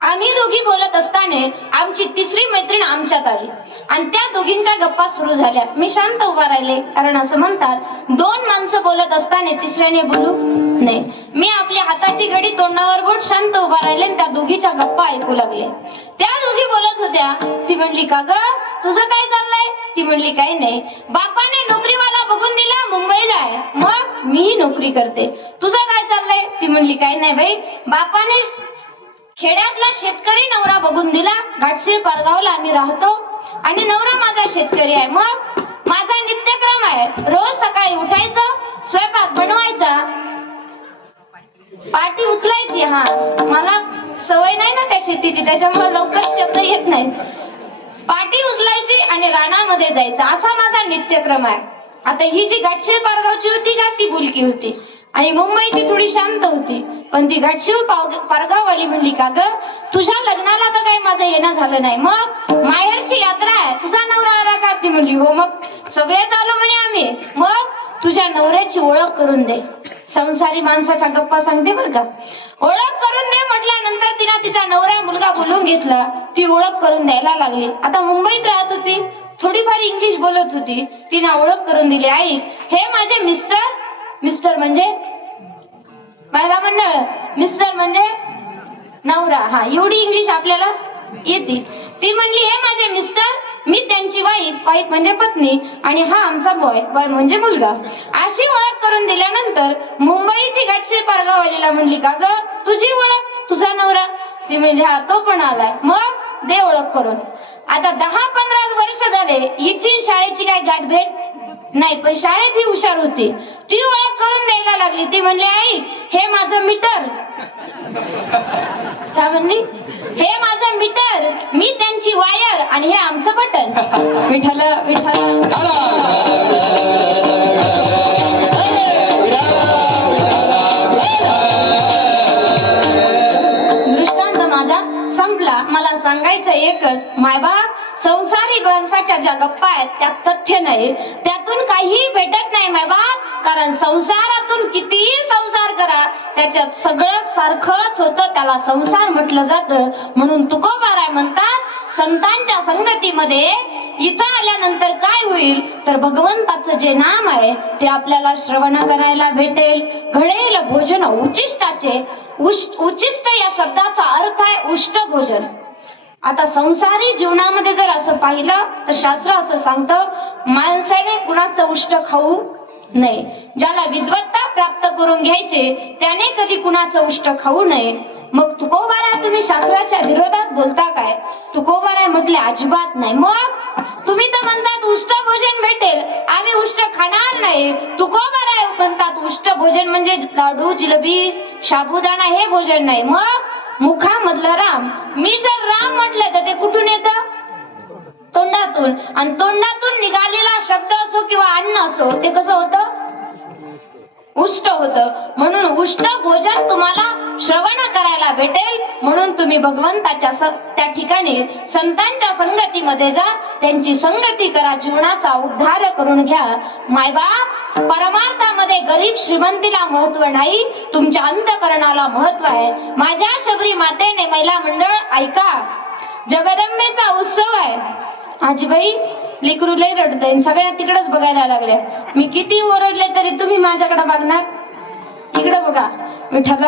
आम्ही दोघी बोलत असताना आमची तिसरी मैत्रीण आमच्यात आली आणि त्या दोघींच्या गप्पा सुरू झाल्या. मी शांत उभा राहिले, कारण असं म्हणतात, 2 माणसं बोलत असताना तिसऱ्याने बोलू नाही. मी आपल्या हाताची घडी तोंडावर बोट शांत उभा राहिले आणि त्या दोघीच्या गप्पा ऐकू लागले. त्या दोघी बोलत होत्या. ती म्हणली, का ग, तुझं काय चाललंय? ती म्हणली, काही नाही. बापाने नोकरीवाला बघून दिला, मुंबईला आहे, मग मीही नोकरी करते. तुझं काय चाललंय? ती म्हणली, काही नाही बाई, बापाने खेड्यातला शेतकरी नवरा बघून दिला, घाटशीळ पारगावला आम्ही राहतो आणि नवरा माझा शेतकरी आहे. मग माझा नित्यक्रम आहे, रोज सकाळी उठायचं, स्वयंपाक बनवायचा, पाटी उचलायची. हा, मला सवय नाही ना त्या शेतीची, त्याच्यामुळे लवकर शब्द येत नाही. पाटी उचलायची आणि रानामध्ये जायचं, असा माझा नित्यक्रम आहे. आता ही जी घाटशीळ पारगावची होती का, ती बुलकी होती. आणि मुंबईची थोडी शांत होती. पण ती घाटशिव पारगाववाली म्हणली, का ग तुझ्या लग्नाला तर काही माझं येणं झालं नाही, मग माहेरची यात्रा आहे, तुझा नवरा आला का? ती म्हणली, हो. मग सगळेच आलो म्हणे आम्ही. मग तुझ्या नवऱ्याची ओळख करून दे. संसारी माणसाच्या गप्पा सांगते बरं का. ओळख करून दे म्हटल्यानंतर तिला तिचा नवरा मुलगा बोलून घेतला. ती ओळख करून द्यायला लागली. आता मुंबईत राहत होती, थोडीफार इंग्लिश बोलत होती. तिने ओळख करून दिली. आई, हे माझे मिस्टर. मिस्टर म्हणजे महिला मंडळ, मिस्टर म्हणजे नवरा. हा, एवढी इंग्लिश आपल्याला येते. ती म्हणली, हे माझे मिस्टर, मी त्यांची वाईफ. वाईफ म्हणजे पत्नी, आणि हा आमचा बॉय. बॉय म्हणजे मुलगा. अशी ओळख करून दिल्यानंतर मुंबईची घाटशी पारगाववालीला म्हणली, का ग तुझी ओळख, तुझा नवरा? ती म्हणजे, हा तो पण आलाय. मग दे ओळख करून. आता 10-15 वर्ष झाले हिची शाळेची काय गाठ भेट नाही, पण शाळेत ही हुशार होती. ती ओळख करून द्यायला लागली. ती म्हणली, आई, हे माझं मीटर. काय म्हणली? हे माझं मीटर, मी त्यांची वायर, आणि हे आमचं बटन. विठ्ठल विठ्ठल. दृष्टांत माझा संपला. मला सांगायचं एकच, मायबाप, संसारी माणसाच्या ज्या गप्पा आहेत त्यात तथ्य नाही, त्यातून काहीही भेटत नाही मायबाप. कारण संसारातून कितीही संसार करा, त्याच्यात सगळं सारखंच होतं, त्याला संसार म्हटलं जातं. म्हणून तुकोबाराय म्हणतात, संतांच्या संगतीमध्ये इथं आल्यानंतर काय होईल तर भगवंताचं जे नाम आहे ते आपल्याला श्रवण करायला भेटेल. घडेल भोजन उचिष्टाचे. उचिष्ट या शब्दाचा अर्थ आहे उष्ट भोजन. आता संसारी जीवनामध्ये जर असं पाहिलं तर शास्त्र असं सांगतं, माणसाने कुणाचं उष्ट खाऊ नये. ज्याला विद्वत्ता प्राप्त करून घ्यायचे त्याने कधी कुणाचं उष्ट खाऊ नये. मग तुकोबाराय, तुम्ही शास्त्राच्या विरोधात बोलता काय? तुकोबाराय म्हटले, अजिबात नाही. मग तुम्ही तर म्हणतात उष्ट भोजन भेटेल, आम्ही उष्ट खाणार नाही. तुकोबाराय म्हणतात उष्ट भोजन म्हणजे लाडू, जिलेबी, साबुदाणा हे भोजन नाही. मग मुखामधलं राम. मी जर राम म्हटलं तर ते कुठून येतं? तोंडातून. आणि तोंडातून निघालेला शब्द असो किंवा अन्न असो ते कसं होतं? उष्ट होतं. म्हणून उष्ट भोजन तुम्हाला श्रवण करायला भेटेल. म्हणून तुम्ही भगवंताच्या त्या ठिकाणी संतांच्या संगतीमध्ये जा, त्यांची संगती करा, जीवनाचा उद्धार करून घ्या. मायबाप, परमार्थामध्ये गरीब श्रीमंतीला महत्व नाही, तुमच्या अंतकरणाला महत्व आहे. माझ्या शबरी मातेने, महिला मंडळ ऐका, जगदंबेचा उत्सव आहे. आजीबाई, लेकरू लय रडतंय, सगळ्या तिकडेच बघायला लागल्या. मी किती ओरडले तरी तुम्ही माझ्याकडे बघणार. इकडे बघा. विठ्ठल.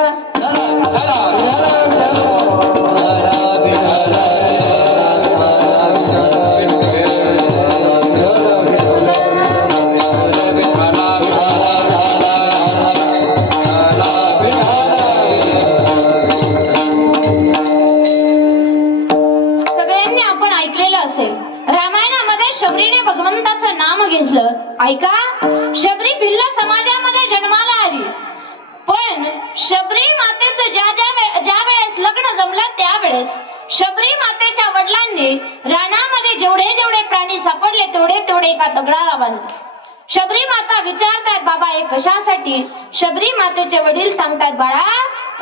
सगळ्यांनी आपण ऐकलेलं असेल, रामायणामध्ये शबरीने भगवंताचं नाम घेतलं. ऐका, शबरी भिल्ल समाजामध्ये जन्माला आली, पण शबरी मातेचं ज्या वेळेस लग्न जमलं त्यावेळेस शबरी मातेच्या वडिलांनी रानामध्ये जेवढे जेवढे प्राणी सापडले तेवढे तेवढे एका दगडाला बांधले. शबरी माता विचारतात, बाबा हे कशासाठी? शबरी मातेचे वडील सांगतात, बाळा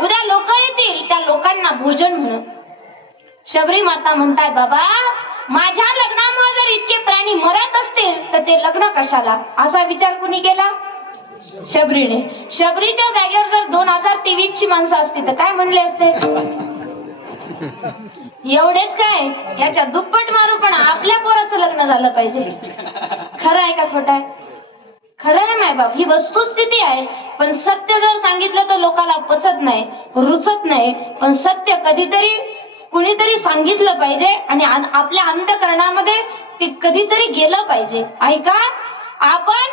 उद्या लोक येतील, त्या लोकांना भोजन म्हणून. शबरी माता म्हणतात, बाबा माझ्या लग्नामुळे जर इतके प्राणी मरत असतील तर ते लग्न कशाला? असा विचार कुणी केला? शबरीने. शबरीच्या जागेवर जर 2023 ची माणसं असती तर काय म्हणले असते? एवढेच काय, याच्या दुप्पट मारू पण आपल्या पोराचं लग्न झालं पाहिजे. खरं आहे का खोटं आहे? खरं आहे मायबाप, ही वस्तुस्थिती आहे. पण सत्य जर सांगितलं तर लोकांना पचत नाही, रुचत नाही. पण सत्य कधीतरी कुणीतरी सांगितलं पाहिजे आणि आपल्या अंतकरणामध्ये ते कधीतरी गेलं पाहिजे. ऐका, आपण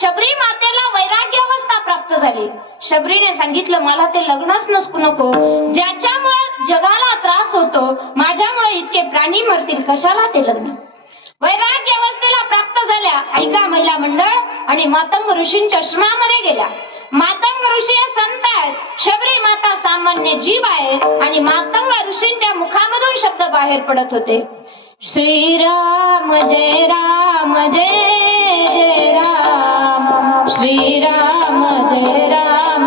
शबरी मातेला वैराग्य अवस्था प्राप्त झाली. शबरीने सांगितलं, मला ते लग्नच नको, ज्याच्यामुळे जगाला त्रास होतो, माझ्यामुळे इतके प्राणी मरतील, कशाला ते लग्न? वैराग्य अवस्थेला प्राप्त झाल्या. ऐका महिला मंडळ, आणि मातंग ऋषींच्या आश्रमामध्ये गेल्या. मातंग ऋषी संत आहेत, शबरी माता सामान्य जीव आहे. आणि मातंग ऋषींच्या मुखामधून शब्द बाहेर पडत होते, श्रीराम जय राम जय जय राम, श्रीराम जय राम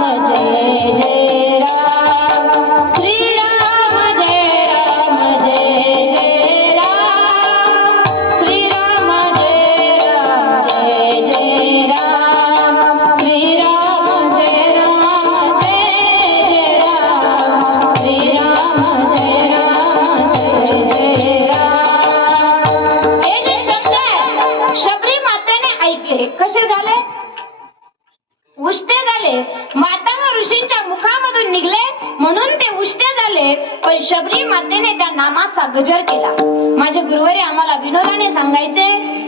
शबरी मातेने त्या नामाचा गजर केला. माझे गुरुवारी आम्हाला विनोदाने सांगायचे,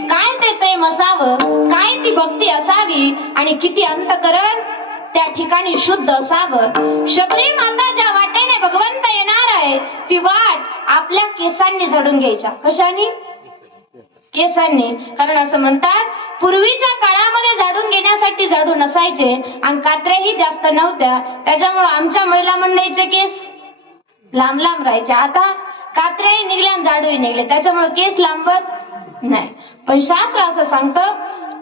काय ते प्रेम असावं, काय ती भक्ती असावी आणि किती अंतकरण त्या ठिकाणी शुद्ध असावं. शबरी माता ज्या वाटेने भगवंत येणार आहे ती वाट आपल्या केसांनी झाडून घ्यायच्या. कशाने? केसांनी. कारण असं म्हणतात, पूर्वीच्या काळामध्ये झाडून घेण्यासाठी झाडू नसायचे आणि कात्र्याही जास्त नव्हत्या, त्याच्यामुळे आमच्या महिला मंडळीचे केस लांब लांब राहायचे. आता कात्र्याही निघल्या आणि झाडूही निघले, त्याच्यामुळे केस लांबत नाही. पण शास्त्र असं सांगतं,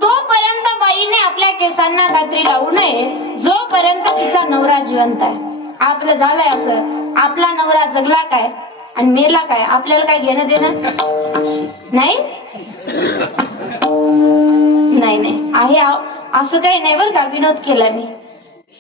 तोपर्यंत बाईने आपल्या केसांना कात्री लावू नये जोपर्यंत तिचा नवरा जिवंत आहे. आपलं झालंय असं, आपला नवरा जगला काय आणि मेला काय, आपल्याला काय घेणं देणं नाही. नाही नाही आहे असं काही नाही बरं का. विनोद केला मी.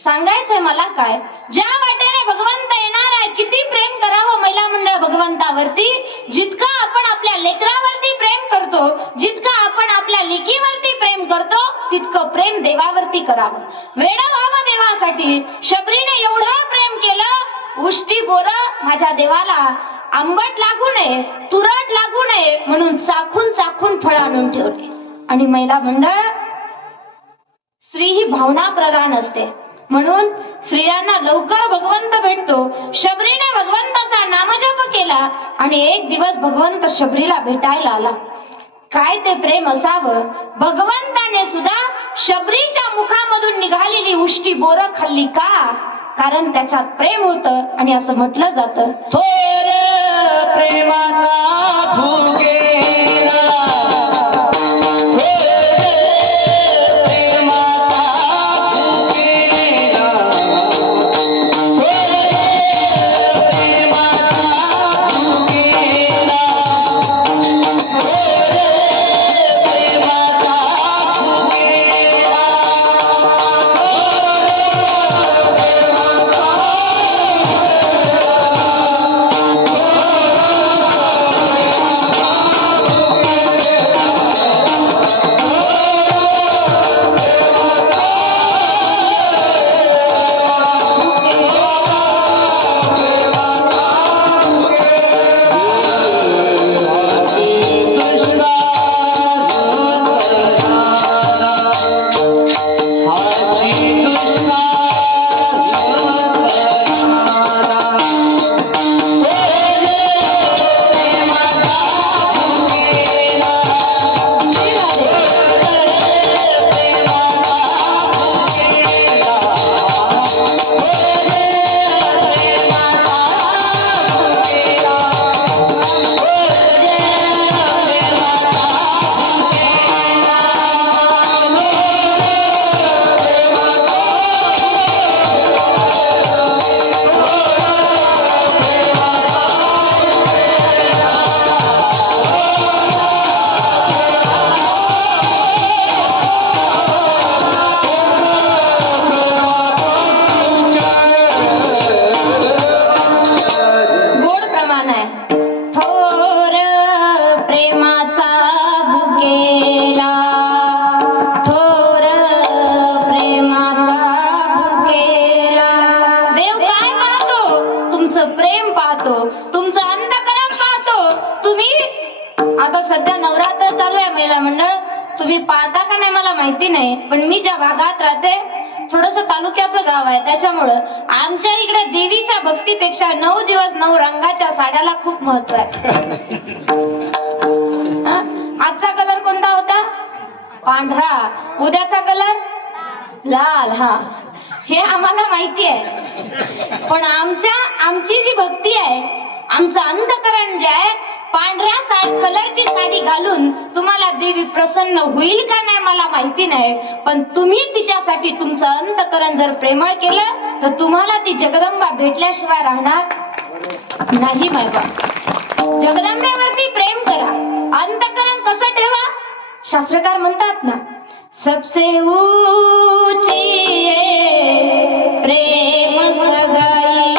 सांगायचंय मला काय, ज्या वाटेने भगवंत येणार आहे किती प्रेम करावं महिला मंडळ भगवंतावरती. जितकं आपण आपल्या लेकरावरती प्रेम करतो, जितकं आपण आपल्या लेकीवरती प्रेम करतो, तितकं प्रेम देवावरती करावं. वेडं व्हावं देवासाठी. शबरीने एवढं प्रेम केलं, उष्टी बोरं माझ्या देवाला आंबट लागू नये, तुरट लागू नये म्हणून चाखून चाखून फळ आणून ठेवले. आणि महिला मंडळ, स्त्री ही भावना प्रधान असते म्हणून स्त्रियांना लवकर भगवंत भेटतो. शबरीने भगवंताचा नामजप केला आणि एक दिवस भगवंत शबरीला भेटायला आला. काय ते प्रेम असावं. भगवंताने सुद्धा शबरीच्या मुखामधून निघालेली उष्टी बोरं खाल्ली का? कारण त्याच्यात प्रेम होतं आणि असं म्हटलं जातं, थोर प्रेमाचा भुकेला, तुम्ही पाहता का नाही मला माहिती नाही, पण मी ज्या भागात राहते थोडस तालुक्याचं गाव आहे, त्याच्यामुळं आमच्या इकडे देवीच्या भक्तीपेक्षा 9 दिवस 9 रंगाच्या साड्याला खूप महत्व आहे. आजचा कलर कोणता होता? पांढरा. उद्याचा कलर लाल. हा, हे आम्हाला माहिती आहे, पण आमची जी भक्ती आहे, आमचं अंतकरण जे आहे, पांढऱ्या कलरची साडी घालून तुम्हाला देवी प्रसन्न होईल का नाही मला माहिती नाही, पण तुम्ही तिच्यासाठी तुमचं अंतकरण जर प्रेमळ केलं तर तुम्हाला ती जगदंबा भेटल्याशिवाय राहणार नाही. मायबा, जगदंबेवरती प्रेम करा, अंतकरण कसं ठेवा? शास्त्रकार म्हणतात ना, सबसे ऊंची प्रेम सगाई.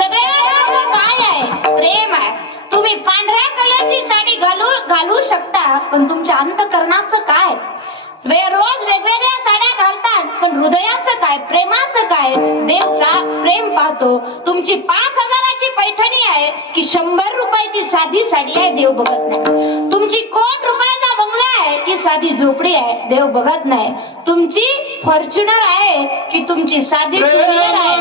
सगळ्यात काय आहे? प्रेम आहे. तुम्ही पांढऱ्या कलरची साडी घालू शकता, पण तुमच्या अंतकरणाचं काय? रोज वेगवेगळ्या साड्या घालतात, पण हृदयाचं काय, प्रेमाचं काय? देव प्रेम पाहतो. तुमची 5,000ची पैठणी आहे, 100 रुपयाची साधी साडी आहे देव बघत नाही. तुमची कोट रुपयाचा बंगला आहे की साधी झोपडी आहे देव बघत नाही. तुमची फॉर्च्युनर आहे की तुमची साधी टू व्हीलर आहे.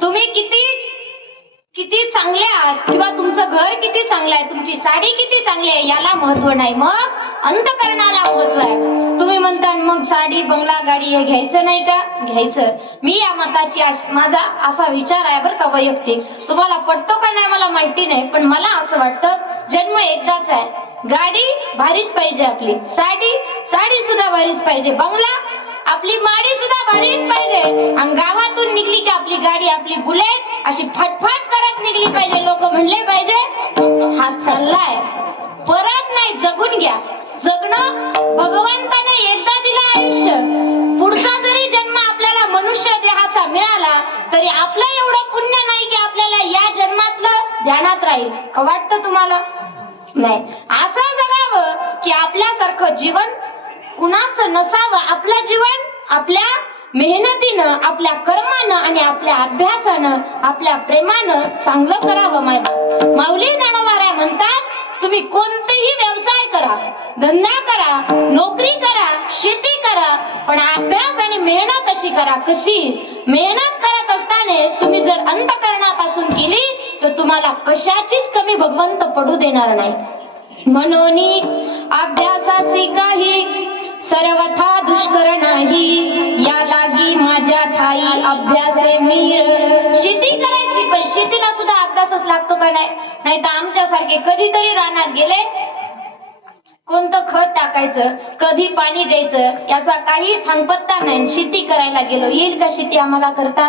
तुम्ही किती चांगले आहात किंवा तुमचं घर किती चांगलं आहे, तुमची साडी किती चांगली आहे याला महत्व नाही, मग अंतकरणाला महत्व आहे. तुम्ही म्हणता मग साडी बंगला गाडी हे घ्यायचं नाही का? घ्यायचं. मी या मताची माझा असा विचार आहे बरं का वैयक्तिक. तुम्हाला पटतो का नाही मला माहिती नाही, पण मला असं वाटतं जन्म एकदाच आहे. गाडी भारीच पाहिजे आपली, साडी सुद्धा भारीच पाहिजे, बंगला आपली माडी सुद्धा भारीच पाहिजे, आणि गावातून निघली की आपली गाडी आपली बुलेट अशी फटफट करत निघली पाहिजे. लोक म्हणले पाहिजे हा चाललाय, परत नाही, जगून घ्या. जगणं भगवंताने एकदा दिलं आयुष्य, पुढचा जरी जन्म आपल्याला मनुष्य देहाचा मिळाला तरी आपलं एवढं पुण्य नाही की आपल्याला या जन्मातलं ध्यानात राहील. का वाटतं तुम्हाला? नाही. असं जगावं की आपल्यासारखं जीवन कुणाचं नसावं. आपलं जीवन आपल्या मेहनतीनं, आपल्या कर्मानं आणि आपल्या अभ्यासानं, आपल्या प्रेमानं चांगलं करावं. माऊली ज्ञानोबा म्हणतात तुम्ही कोणतेही व्यवसाय करा, धंदा करा, नोकरी करा, शेती करा, पण अभ्यास आणि मेहनत अशी करा. कशी? मेहनत करत असताना तुम्ही जर अंतःकरणापासून केली तर तुम्हाला कशाचीच कमी भगवंत पडू देणार नाही. म्हणून अभ्यासासी काही सर्वथा दुष्कर नाही, या लागी माझ्या ठाई अभ्यासे मीळ. शेती करायची पण शेतीला सुद्धा अभ्यासच लागतो का नाही? नाही तर आमच्यासारखे कधीतरी रानात गेले, कोणतं खत टाकायचं, कधी पाणी द्यायचं याचा काही सांगपत्ता नाही. शेती करायला गेलो, येईल का शेती आम्हाला करता?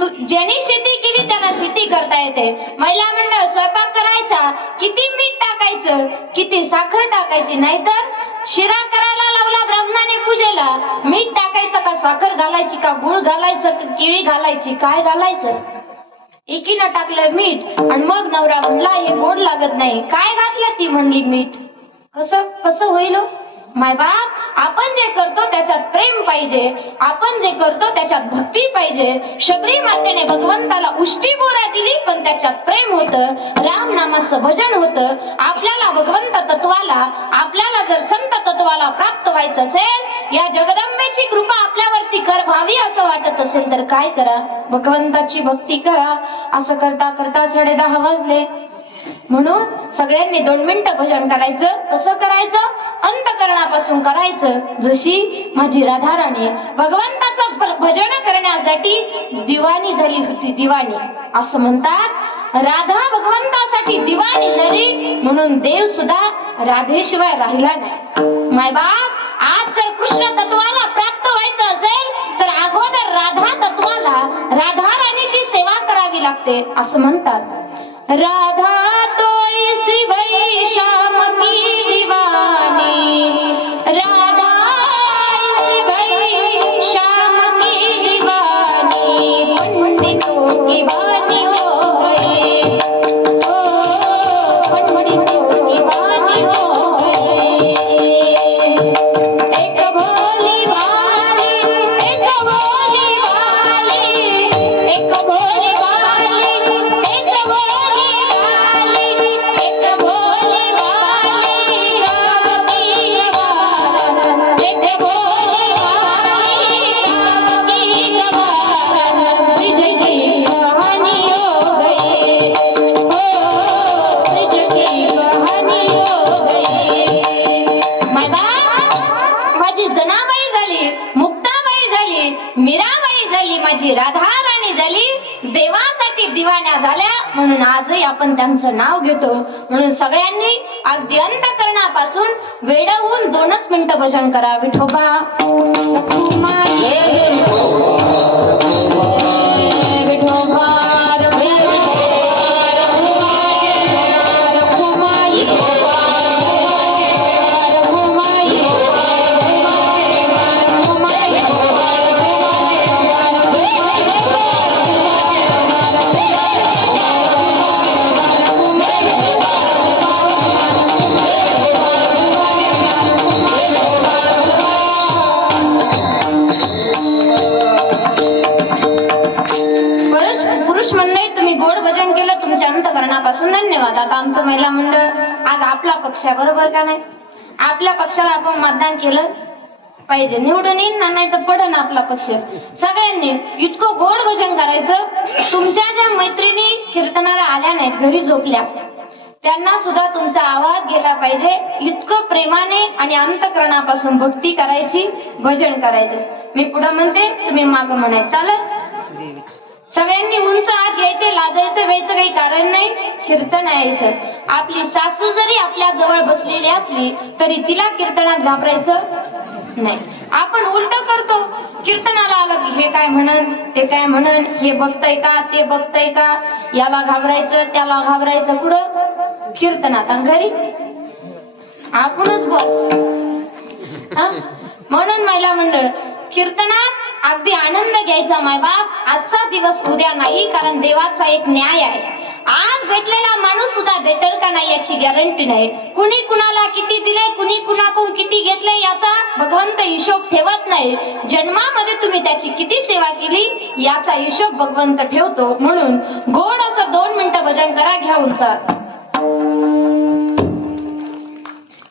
ज्यांनी शेती केली त्याला शेती करता येते. महिला मंडळ स्वयंपाक करायचा, किती मीठ टाकायचं, किती साखर टाकायची, नाहीतर शिरा करायला लावला ब्राह्मणाने पूजेला, मीठ टाकायचं का साखर घालायची का गुळ घालायचं का केळी घालायची, काय घालायचं? एकीनं टाकलं मीठ आणि मग नवरा म्हणला हे गोड लागत नाही, काय घातलं? ती म्हणली मीठ. कसं होईल? माय बाप, आपण जे करतो त्याच्यात प्रेम पाहिजे, आपण जे करतो त्याच्यात भक्ती पाहिजे. शबरी मातेने भगवंताला उष्टी बोरा दिली पण त्याच्यात प्रेम होतं, राम नामाचं भजन होतं. आपल्याला भगवंत तत्वाला, आपल्याला जर संत तत्वाला प्राप्त व्हायचं असेल, या जगदंबेची कृपा आपल्यावरती कर व्हावी असं वाटत असेल तर काय करा? भगवंताची भक्ती करा. असं करता करता 10:30 वाजले. म्हणून सगळ्यांनी 2 मिनिटं भजन करायचं. कसं करायचं? अंतःकरणापासून करायचं. जशी माझी राधाराणी भगवंताचं भजन करण्यासाठी दिवाणी झाली होती. दिवाणी असं म्हणतात, राधा भगवंतासाठी दिवाणी झाली म्हणून देव सुद्धा राधेशिवाय राहिला नाही. माय बाप, आज जर कृष्ण तत्वाला प्राप्त व्हायचं असेल तर अगोदर राधा तत्वाला, राधा राणीची सेवा करावी लागते. असं म्हणतात, राधा तोय शिवई श्याम की दिवाण्या झाल्या म्हणून आजही आपण त्यांचं नाव घेतो. म्हणून सगळ्यांनी अगदी अंतःकरणापासून वेड होऊन 2च मिनिटं भजन करा. विठोबा रखुमाई, विठोबा पासून धन्यवाद. आता आमचं महिला मंडळ आज आपला पक्ष आहे, बरोबर का नाही? आपल्या पक्षाला आपण मतदान केलं पाहिजे. निवडून येईन ना, नाही तर पडन आपला पक्ष. सगळ्यांनी इतकं गोड भजन करायचं. तुमच्या ज्या मैत्रिणी कीर्तनाला आल्या नाहीत, घरी झोपल्या, त्यांना सुद्धा तुमचा आवाज गेला पाहिजे. इतकं प्रेमाने आणि अंतःकरणापासून भक्ती करायची, भजन करायचं. मी पुढे म्हणते, तुम्ही मागं म्हणायचं. चालेल? सगळ्यांनी उंच हात घ्यायचे, लाजायचं वेळचं काही कारण नाही. कीर्तन यायचं. आपली सासू जरी आपल्या जवळ बसलेली असली तरी तिला कीर्तनात घाबरायचं नाही. आपण उलट करतो. कीर्तनाला आलं की हे काय म्हणन, ते काय म्हणन, हे बघतय का, ते बघतय का, याला घाबरायचं, त्याला घाबरायचं. कुठं? कीर्तनात. आणि घरी आपणच बस. म्हणून महिला मंडळ कीर्तनात अगदी आनंद घ्यायचा. मायबाप, आजचा दिवस उद्या नाही, कारण देवाचा एक न्याय आहे. आज भेटलेला माणूस सुद्धा भेटेल का नाही याची गॅरंटी नाही. कुणी कुणाला किती दिले, कुणी कुणाकडून किती घेतले याचा भगवंत हिशोब ठेवत नाही. जन्मामध्ये तुम्ही त्याची किती सेवा केली याचा हिशोब भगवंत ठेवतो. म्हणून गोड असं 2 मिनिटं भजन करा. घ्या उंचा.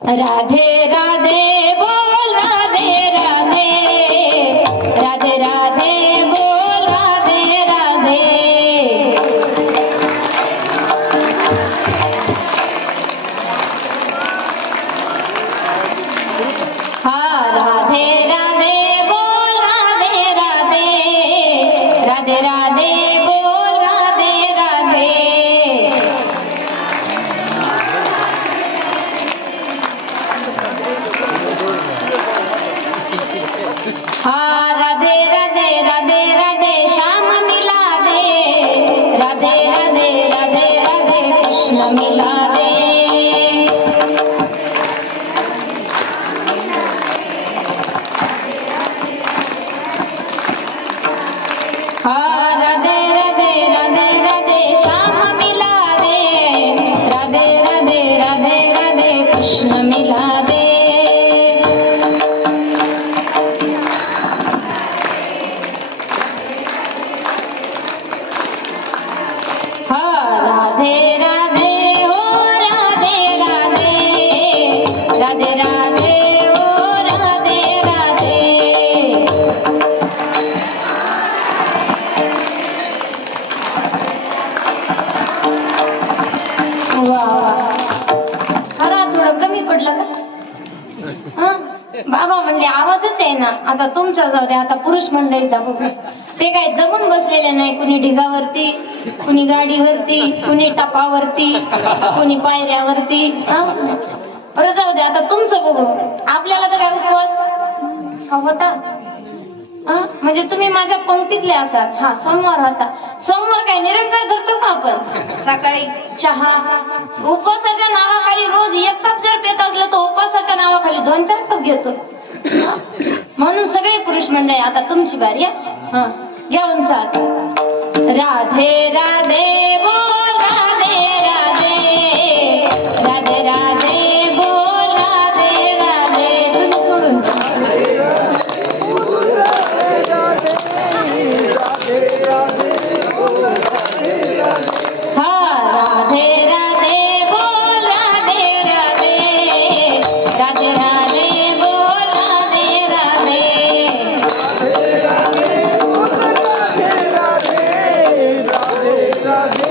राधे राधे बोल, राधे राधे, राधे राधे बोल, राधे राधे. हा राधे राधे बोल, राधे राधे, राधे राधे बोल, राधे राधे. हा राधे राधे, राधे राधे, श्याम मिला दे, राधे राधे, राधे राधे, कृष्ण मिला दे. हा राधे राधे, राधे राधे, श्याम मिला दे, राधे राधे, राधे राधे, कृष्ण मिला दे. राधे राधे हो, राधे राधे, राधे राधे हो, राधे राधे. वा, मला थोडं कमी पडलं का? बाबा म्हणले आवाजच आहे ना. आता तुमचा जाऊ द्या, आता पुरुष मंडळीचा बघू. ते काय जमून बसलेले नाही. कुणी ढिगावरती, कुणी गाडीवरती, कुणी टपावरती, कुणी पायऱ्यावरती. बरं जाऊ द्या, आता तुमचं बघू. आपल्याला तर काय उपवास होता? म्हणजे तुम्ही माझ्या पंक्तीतले असाल. हा, सोमवार होता. सोमवार काय निरंकार धरतो का आपण? सकाळी चहा. उपवासाच्या नावाखाली रोज 1 कप जर पेत असलं तर उपवासाच्या नावाखाली 2-4 कप घेतो. म्हणून सगळे पुरुष मंडळी आता तुमची बारी. घ्या उंचा. राधे राधे बोल, राधे राधे, राधे राधे बोल, राधे राधे. तुम्ही सोडून हा राधे राधे बोल, राधे राधे, राधे राधे बोल, राधे राधे. राधे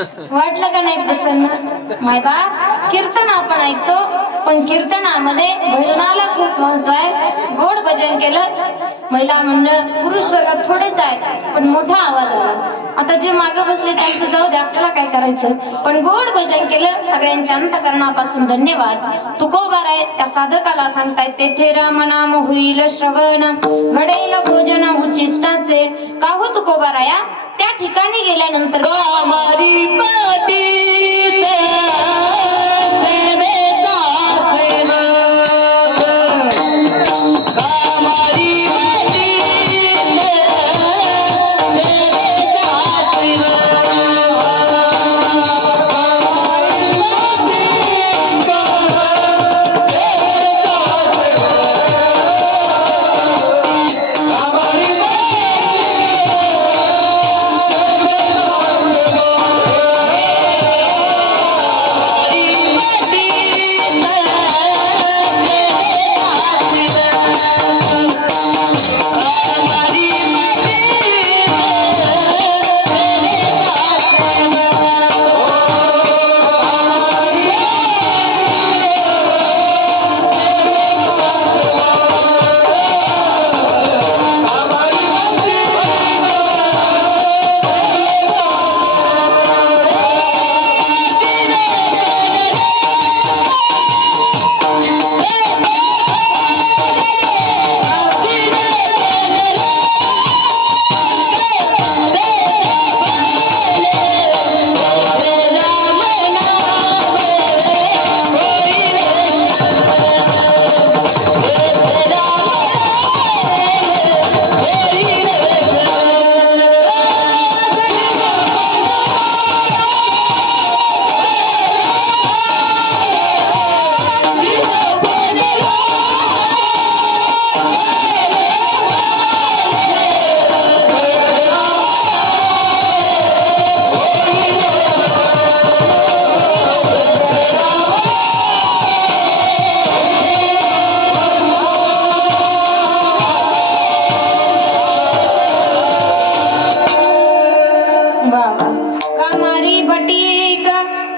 वाटलं का नाही प्रसन्न? मायबा कीर्तन आपण ऐकतो, पण कीर्तनामध्ये भजनाला खूप महत्व आहे. गोड भजन केलं, महिला मंडळ पुरुष वर्गात थोडेच आहेत, पण मोठा आवाज आला. आता जे मागे बसले त्यांचं जाऊ दे, आपल्याला काय करायचं. पण गोड भजन केलं, सगळ्यांच्या अंतकरणापासून धन्यवाद. तुकोबाराय त्या साधकाला सांगतायत, तेथे राम नाम होईल श्रवण, घडेल भोजन उचिष्टाचे. का हो तुकोबाराया, त्या ठिकाणी गेल्यानंतर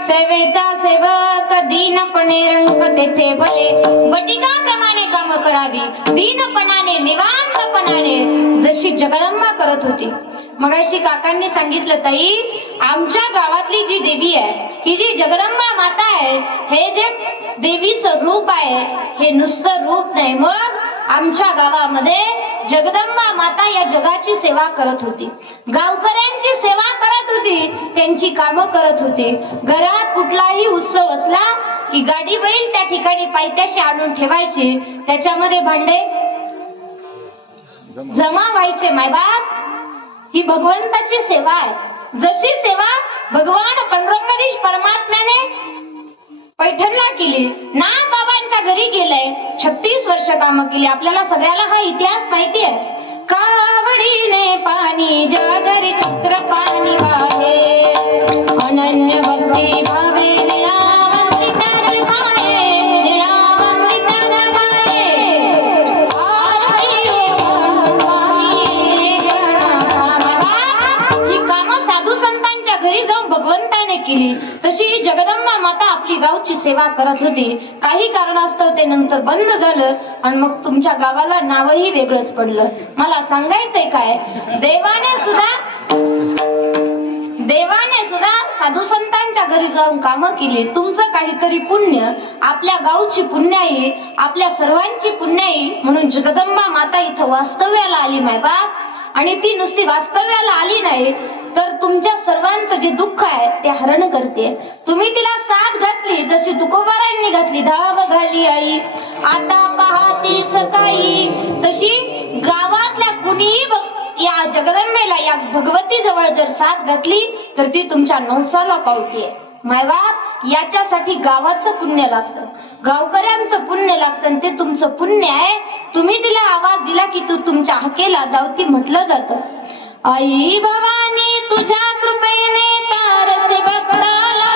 सेवेचा सेवक दीनपणे रंग तेथे भले, बटिकाप्रमाणे काम करावी दीनपणाने निवांतपणाने, जशी जगदंबा करत होती. मगाशी काकांनी सांगितलं, ताई आमच्या गावातली जी देवी आहे, ही जी जगदंबा माता आहे, हे जे देवीचं रूप आहे, हे नुसतं रूप नाही, मग आमच्या गावामध्ये जगदंबा माता या जगाची सेवा करत होती, गावकऱ्यांची सेवा करत होती, त्यांची कामं करत होती. घरात कुठलाही उत्सव असला की गाडी बैल त्या ठिकाणी पायथ्याशी आणून ठेवायची, त्याच्यामध्ये भांडे जमा व्हायचे. मायबाप, ही भगवंताची सेवा आहे. जशी सेवा भगवान पांडुरंगाधीश परमात्म्याने पैठणला केली, नाम बाबांच्या घरी गेलंय, 36 वर्ष कामं केली. आपल्याला सगळ्याला हा इतिहास माहिती आहे. कावडीने पाणी जागरी चक्र पाणी वाहे, अनन्य भक्ती भावे निरावंती तर पाये, निरावंती तर पाये, आरती हो स्वामी गणा. ही कामं साधू संतांच्या घरी जाऊन भगवंताने केली. तशी जगदंबा माता आपली गावची सेवा करत होती. काही कारणास्तव ते नंतर बंद झालं आणि मग तुमच्या गावाला नावही वेगळंच पडलं. मला सांगायचंय काय, देवाने सुद्धा साधू संतांच्या घरी जाऊन कामं केली. तुमचं काहीतरी पुण्य, आपल्या गावची पुण्याई, आपल्या सर्वांची पुण्याई म्हणून जगदंबा माता इथं वास्तव्याला आली मायबाप. आणि ती नुसती वास्तव्याला आली नाही तर तुमच्या सर्वांचं जे दुःख आहे ते हरण करते. तुम्ही तिला साथ घातली, जशी तुकोबारायांनी घातली, धाव घाली आई आता पाहती सकाळी, तशी गावातल्या कुणीही या जगदंबेला, या भगवती जवळ जर साथ घातली तर ती तुमच्या नवसाला पावतीये. मायबाप, याच्यासाठी गावाचं पुण्य लागतं, गावकऱ्यांचं पुण्य लागतं, ते तुमचं पुण्य आहे. तुम्ही तिला आवाज दिला की तू तुमच्या हकेला धावती म्हटलं जातं. आई भवानी तुझ्या कृपेने तारसे भक्ताला,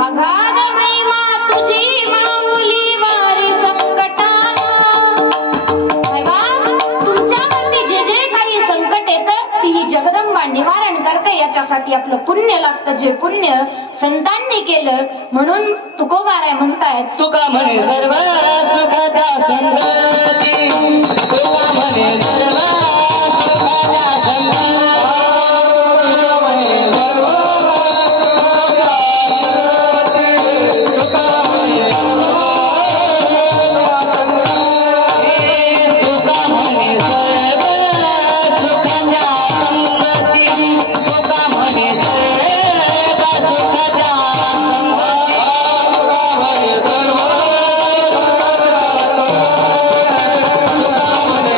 अगाध महिमा तुझी माऊली वारी संकटाला. तुमच्यावरती जे जे काही संकट येतं ती ही जगदंबा निवारण करते. याच्या त्याच्यासाठी आपलं पुण्य लागतं, जे पुण्य संतांनी केलं म्हणून तुकोबाराय म्हणतायत तुका म्हणे सर्व सुखाच्या संगती, तुका म्हणे सर्व सुखाच्या संगती, तुका म्हणे सर्व सुखाच्या संगती, तुका म्हणे तुका म्हणे सर्व सुखाच्या संगती, तुका म्हणे सर्व सुखाच्या संगती,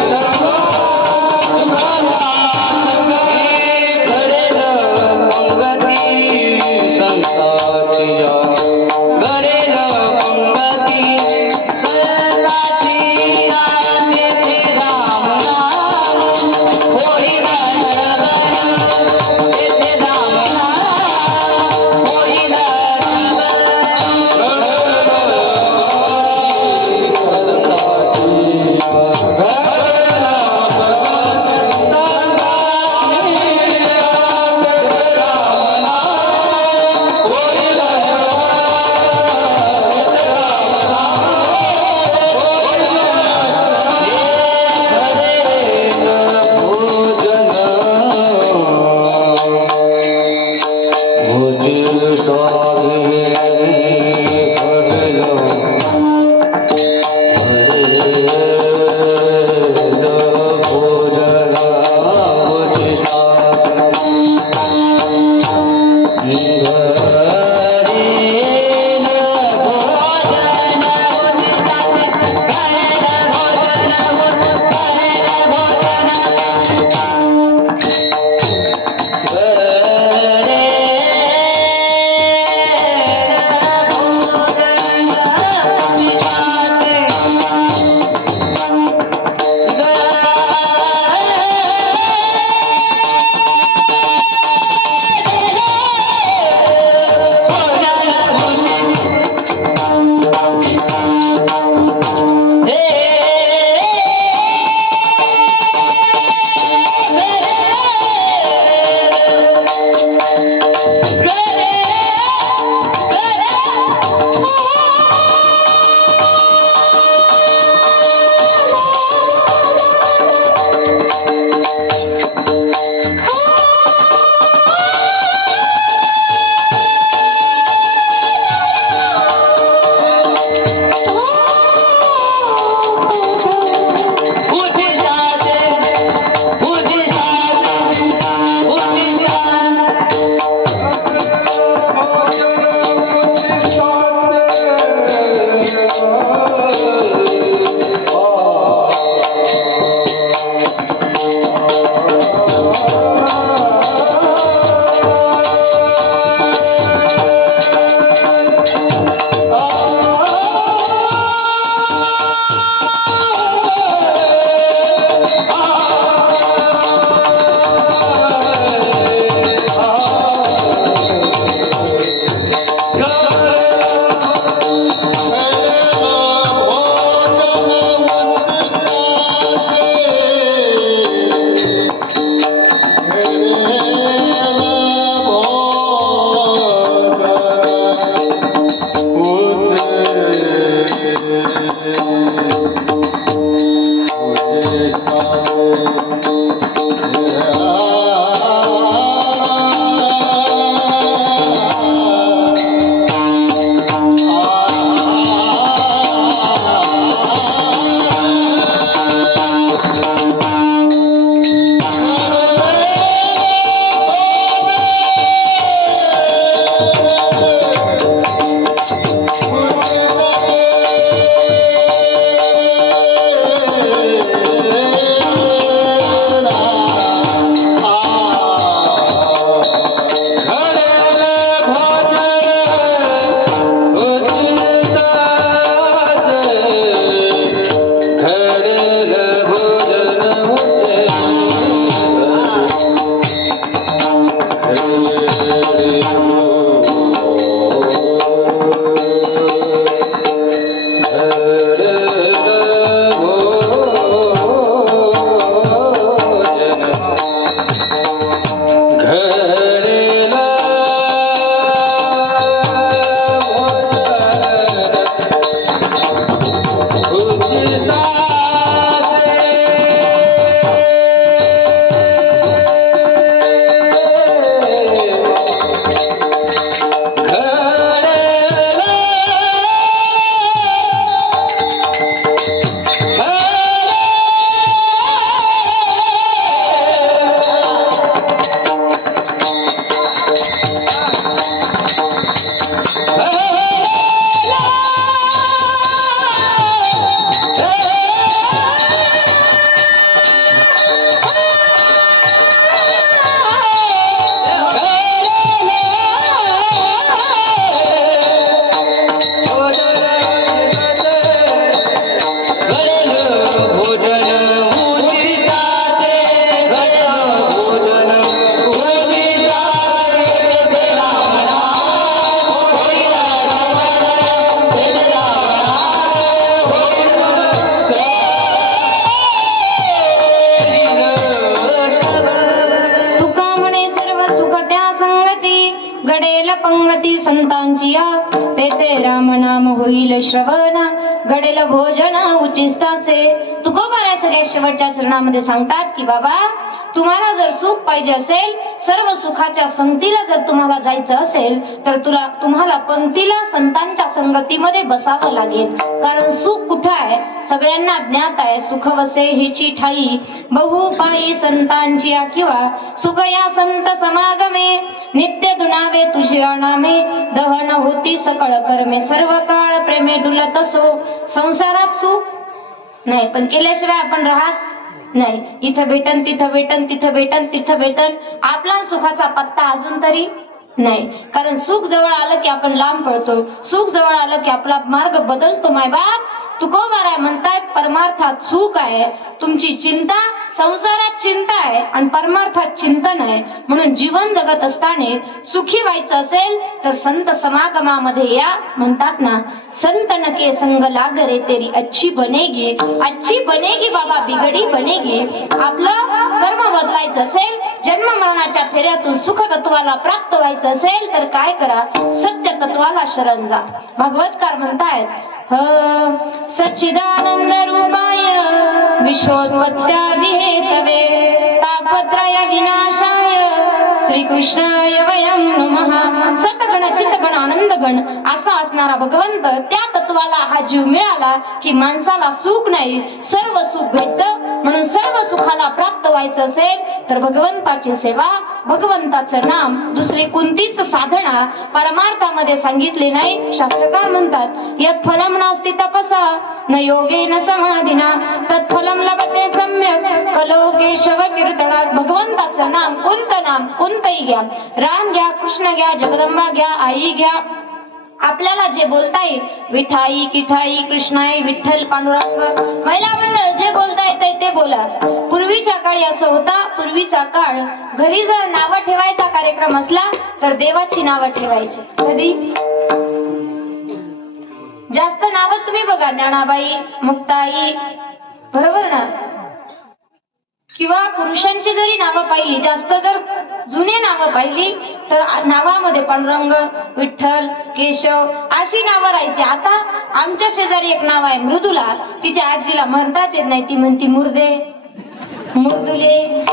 घडेल पंगती संतांची या, तेथे राम नाम होईल श्रवण, घडेल भोजन उचिष्टाचे. तुकोबाराय सगळ्या शेवटच्या चरणामध्ये सांगतात की बाबा, तुम्हाला जर सुख पाहिजे असेल, सर्व सुखाच्या संगतीला जर तुम्हाला जायचं असेल, तर तुम्हाला पंक्तीला संतांच्या संगतीमध्ये बसावं लागेल. कारण सुख कुठं आहे सगळ्यांना ज्ञात आहे. सुख वसे हिची ठाई, बहु पायी संतांची किंवा सुख या संत समागमे, नित्य दुनावे तुझे नामे, दहन होती सकळ कर्मे, सर्व काळ प्रेमे डुलत असो. संसारात सुख नाही, पण केल्याशिवाय आपण राहत नाही. इथं भेटन तिथं भेटन, तिथं भेटन तिथं भेटन, आपला सुखाचा पत्ता अजून तरी नाही. कारण सुख जवळ आलं की आपण लांब पडतो, सुख जवळ आलं की आपला मार्ग बदलतो. मायबाप तुकोबाराय म्हणतायत, परमार्थात सुख आहे, तुमची चिंता संसारात चिंता आहे आणि परमार्थात चिंतन आहे. म्हणून जीवन जगत असताना सुखी व्हायचं असेल तर संत समागमामध्ये या. म्हणतात ना, संतन के संग लाग रे तेरी अच्छी बनेगी, अच्छी बनेगी बाबा बिगड़ी बनेगी. आपलं कर्म बदलायचं असेल, जन्म मरणाच्या फेऱ्यातून सुख तत्वाला प्राप्त व्हायचं असेल तर काय करा, सत्य तत्वाला शरण जा. भागवतकार म्हणतायत, सच्चिदानंद रूपाय विश्वोत्पत्त्यादि हेतवे, तापत्रय विनाशाय श्रीकृष्णाय वयं नमः. सतगण चितगण आनंदगण असा असणारा भगवंत, त्या तत्वाला हा जीव मिळाला की माणसाला सुख नाही, सर्व सुख भेटतं. म्हणून सर्व सुखाला प्राप्त व्हायचं असेल तर भगवंताची सेवा, भगवंताचं नाम, दुसरी कोणतीच साधना परमार्थामध्ये सांगितली नाही. शास्त्रकार म्हणतात, यत् फलम नास्ति तपसा न योगेन समाधिना तत्फलम लभते सम्यक कलो केशव कीर्तनात. भगवंताचं नाम, कोणतं नाम कोणतंही घ्या, राम घ्या, कृष्ण घ्या, जगदंबा घ्या, आई घ्या, आपल्याला जे बोलता येईल, विठाई किठाई कृष्णाई विठ्ठल पांडुरंग, महिला मंडळ जे बोलता येतंय ते बोला. पूर्वीच्या काळी असं होता, पूर्वीचा काळ घरी जर नावं ठेवायचा कार्यक्रम असला तर देवाची नावं ठेवायची. कधी जास्त नावं तुम्ही बघा, ज्ञानाबाई, मुक्ताई, बरोबर ना, किंवा पुरुषांची जरी नावं पाहिली, जास्त जर जुने नावं पाहिली तर नावामध्ये पांडुरंग, विठ्ठल, केशव अशी नावं राहायची. आता आमच्या शेजारी एक नाव आहे मृदुला, तिच्या आजीला म्हणताच येत नाही, ती म्हणती मुर्दे, मुर्दुले.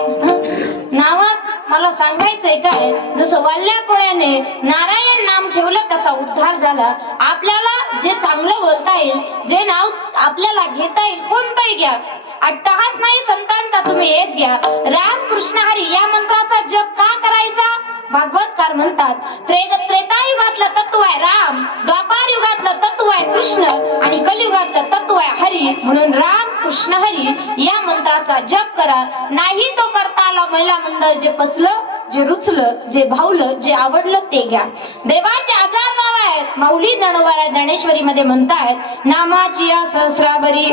नावात मला सांगायचंय काय, जसं वाल्या कोळ्याने नारायण नाम ठेवलं त्याचा उद्धार झाला. आपल्याला जे चांगलं बोलता येईल, जे नाव आपल्याला घेता येईल, कोणतंही घ्या, अट्टहास नाही संतांचा, तुम्ही हेच घ्या. राम कृष्ण हरी या मंत्राचा जप का करायचा? भागवतकार म्हणतात, त्रेतायुगातलं तत्व आहे राम, द्वापार युगातलं तत्व आहे कृष्ण आणि कलियुगातलं तत्व आहे हरी. म्हणून राम कृष्ण हरी या मंत्राचा जप करा. नाही तो करता आला, महिला मंडळ जे पचलं, जे रुचलं, जे भावलं, जे आवडलं ते घ्या. देवाचे हजार नाव आहेत. माऊली ज्ञानोबा ज्ञानेश्वरी मध्ये म्हणतायत, नामाची या सहस्रावरी,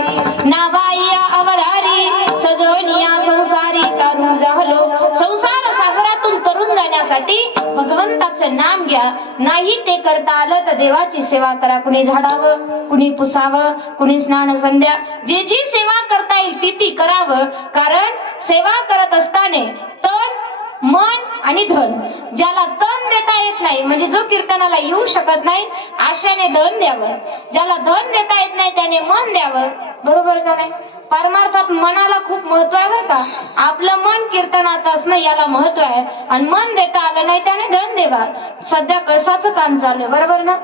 नावाया अवधारी, सजनिया संसारी तारू झालो. संसार सागरातून तरुण जाण्यासाठी भगवंताचं नाम घ्या. नाही ते करता आलं तर देवाची सेवा करा. कुणी झाडावं, कुणी पुसावं, कुणी स्नान संध्या, जे जी सेवा करता येईल ती ती करावं. कारण सेवा करत असताना तन, मन आणि धन, ज्याला तन देता येत नाही म्हणजे जो कीर्तनाला येऊ शकत नाही, आशाने धन द्यावं. ज्याला धन देता येत नाही त्याने मन द्यावं. बरोबर का नाही? परमार्थात मनाला खूप महत्व आहे बरं का. आपलं मन कीर्तनात असणं याला महत्व आहे. आणि मन देता आलं नाही त्याने धन देवा. सध्या कळसाचं काम चालू आहे, बरोबर ना?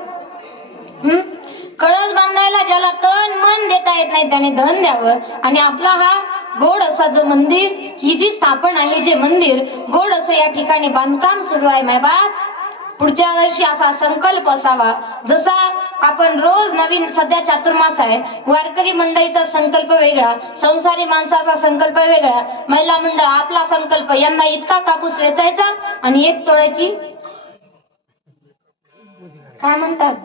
कळस बांधायला ज्याला तन मन देता येत नाही त्याने धन द्यावं. आणि आपला हा गोड असा जो मंदिर, ही जी स्थापना आहे, जे मंदिर गोड असं या ठिकाणी बांधकाम सुरू आहे. मायबाप पुढच्या वर्षी असा संकल्प असावा, जसा आपण रोज नवीन, सध्या चातुर्मास आहे, वारकरी मंडळीचा संकल्प वेगळा, संसारी माणसाचा संकल्प वेगळा, महिला मंडळ आपला संकल्प, यंदा इतका कापूस वेचायचा आणि 1 तोळ्याची काय म्हणतात,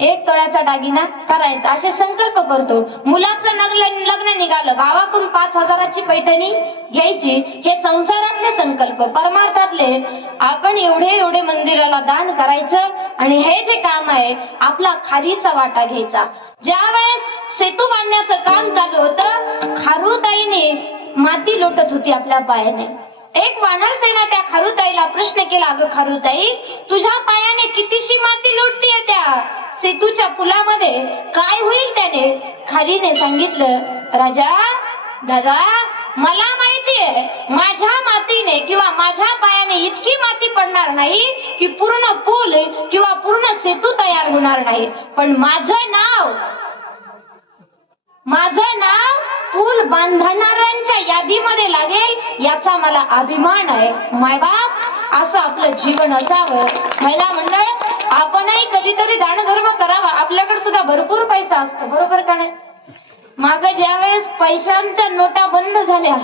1 तोळ्याचा दागिना करायचा, असे संकल्प करतो. मुलाचं लग्न निघालं, भावाकडून 5,000ची पैठणी घ्यायची. हे संसारातले संकल्प. परमार्थातले आपण एवढे मंदिराला दान करायचं. आणि हे जे काम आहे, आपला खारीचा वाटा घ्यायचा. ज्या वेळेस सेतू बांधण्याचं काम चालू होतं, खारुताईने माती लोटत होती आपल्या पायाने. एक वानरसेना त्या खारुताईला प्रश्न केला, अगं खारुताई, तुझ्या पायाने कितीशी माती लोटतीये त्या सेतूच्या पुलामध्ये, काय होईल त्याने? खारीने सांगितलं, राजा दादा, मला माहितीये माझ्या मातीने किंवा माझ्या पायाने इतकी माती पडणार नाही की पूर्ण पूल किंवा पूर्ण सेतू तयार होणार नाही, पण माझं नाव पूल बांधणाऱ्यांच्या यादीमध्ये लागेल याचा मला अभिमान आहे. मायबाप, असं आपलं जीवन असावं. महिला मंडळ, आपणही कधीतरी दानधर्म करावा. आपल्याकडे सुद्धा भरपूर पैसा असतो, बरोबर का नाही? माग ज्यावेळेस पैशांच्या नोटा बंद झाल्या,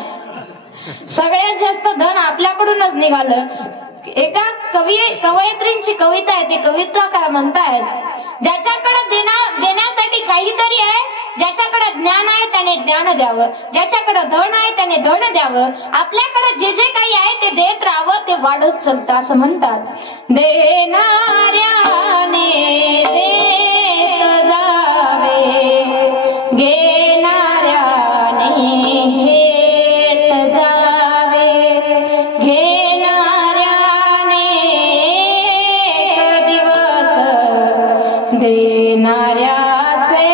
सगळ्यात जास्त धन आपल्याकडूनच निघालं. एका कवयित्रींची कविता आहे, ते कविताकार म्हणतायत, ज्याच्याकडे देण्यासाठी काहीतरी आहे, ज्याच्याकडे ज्ञान आहे त्याने ज्ञान द्यावं, ज्याच्याकडे धन आहे त्याने धन द्यावं, आपल्याकडे जे जे काही आहे ते देत राहावं, ते वाढत चालतं असं म्हणतात. देणाऱ्याने देत जावे, घेणाऱ्याने घेत जावे, घेणाऱ्याने एक दिवस देणाऱ्याचे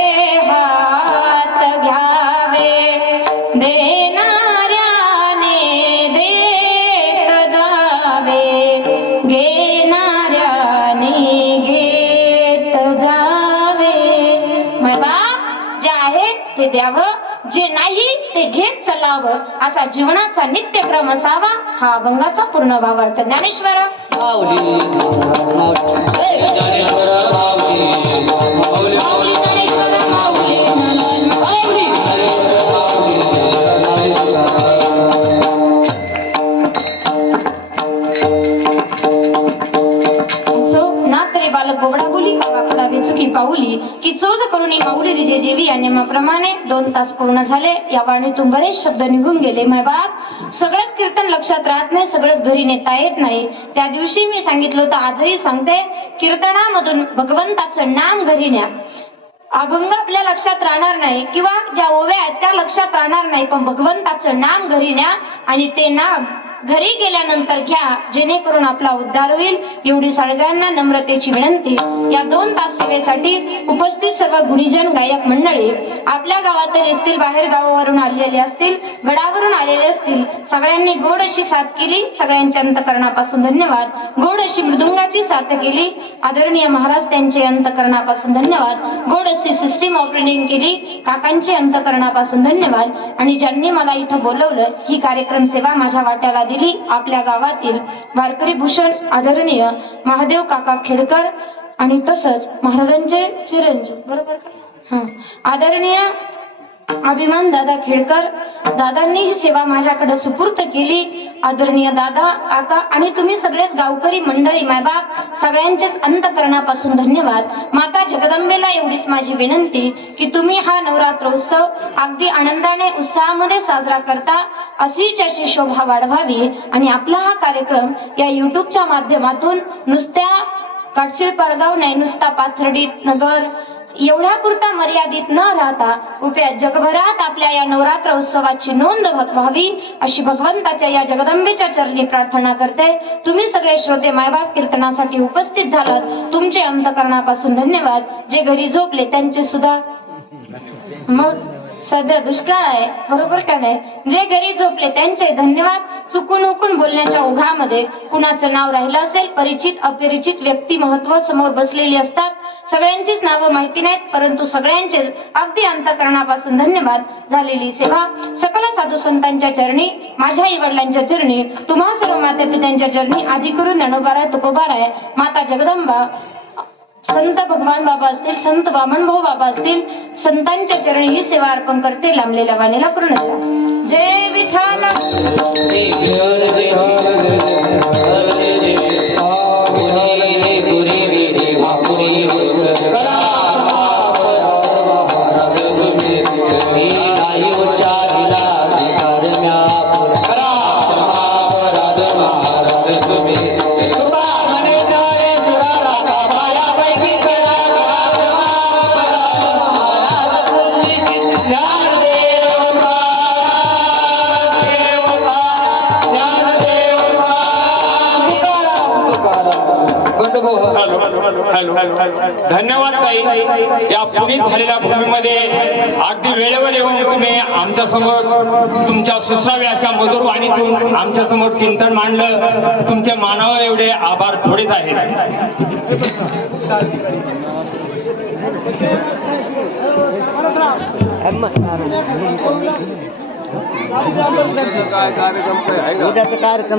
हात घ्यावे, देणाऱ्याने देत जावे, घेणाऱ्याने घेत जावे. मायबाप, जे आहे ते द्यावं, जे नाही ते घेत चलावं, असा जीवनाचा नित्यक्रम असावा. हा अभंगाचा पूर्ण भावार्थ. ज्ञानेश्वर माऊली ज्ञानेश्वर माऊली माऊली ज्ञानेश्वर माऊली माऊली सो ना तरी बालक बोबडा बोली, बापडा वेचुकी पाऊली, की चोज करुणी माऊली रिजे जेवी या नियमाप्रमाणे 2 तास पूर्ण झाले. या वाणीतून बरेच शब्द निघून गेले. मायबाप, सगळंच कीर्तन लक्षात राहत नाही, सगळंच घरी नेता येत नाही. त्या दिवशी मी सांगितलं होतं, आजही सांगते, कीर्तनामधून भगवंताचं नाम घरी न्या. अभंग आपल्या लक्षात राहणार नाही किंवा ज्या ओव्या आहेत त्या लक्षात राहणार नाही, पण भगवंताचं नाम घरी न्या आणि ते नाम घरी गेल्यानंतर घ्या, जेणेकरून आपला उद्धार होईल. एवढी सगळ्यांना नम्रतेची विनंती. या 2 तास सेवेसाठी उपस्थित सर्व गुणीजन गायक मंडळी आपल्या गावातील असतील, बाहेर गावावरून आलेले असतील, गडावरून आलेले असतील, सगळ्यांनी गोड अशी साथ केली. सगळ्यांच्या अंतकरणापासून धन्यवाद. गोड अशी मृदुंगाची साथ केली. आदरणीय महाराज त्यांचे अंतकरणापासून धन्यवाद. गोड अशी सिस्टीम ऑपरेटिंग केली. काकांचे अंतकरणापासून धन्यवाद. आणि ज्यांनी मला इथं बोलवलं, ही कार्यक्रम सेवा माझ्या वाट्याला दिली, आपल्या गावातील वारकरी भूषण आदरणीय महादेव काका खेडकर आणि तसंच महाराजांचे चिरंजीव, बरोबर का, आदरणीय अभिमान दादा खेडकर, दादांनी ही सेवा माझ्याकडे सुपूर्त केली. आदरणीय दादा काका आणि तुम्ही सगळेच गावकरी मंडळी, मायबाप, सगळ्यांचेच अंतकरणापासून धन्यवाद. माता जगदंबेला एवढीच माझी विनंती की तुम्ही हा नवरात्रोत्सव अगदी आनंदाने उत्साहामध्ये साजरा करता, अशीच अशी शोभा वाढवावी आणि आपला हा कार्यक्रम या युट्यूबच्या माध्यमातून नुसत्या काटशीळ पारगाव नाही, नुसता पाथर्डी नगर एवढ्या पुरता मर्यादित न राहता उप्या जगभरात आपल्या या नवरात्र उत्सवाची नोंद व्हावी अशी भगवंताच्या या जगदंबेच्या चरणी प्रार्थना करते. तुम्ही सगळे श्रोते मायबाप कीर्तनासाठी उपस्थित झालात, तुमचे अंतकरणापासून धन्यवाद. जे घरी झोपले त्यांचे सुद्धा, मग सध्या दुष्काळ आहे, बरोबर का नाही, जे घरी झोपले त्यांचे धन्यवाद. चुकून उकून बोलण्याच्या ओघामध्ये कुणाचं नाव राहिलं असेल, परिचित अपरिचित व्यक्ती महत्व समोर बसलेली असतात, सगळ्यांचीच नावं माहिती नाहीत, परंतु सगळ्यांचे अगदी अंतकरणापासून धन्यवाद. झालेली सेवा सकल साधू संतांच्या चरणी, माझ्या आई वडिलांच्या चरणी, तुम्हा सर्व माता पित्यांच्या चरणी, आधी करून ज्ञानोबाराय तुकोबाराय, माता जगदंबा, संत भगवान बाबा असतील, संत वामन भाऊ बाबा असतील, संतांच्या चरणी ही सेवा अर्पण करते. लांबलेल्या वाणीला पूर्ण करा. जय विठ्ठल. ज्ञानदेव धन्यवाद ताई. या पुनीत झालेल्या भूमीमध्ये अगदी वेळेवर येऊन तुम्ही आमच्या समोर तुमच्या सुश्राव्य अशा मधुर वाणीतून आमच्या समोर चिंतन मांडलं. तुमचे मानावे एवढे आभार थोडेच आहेत. उद्याचा कार्यक्रम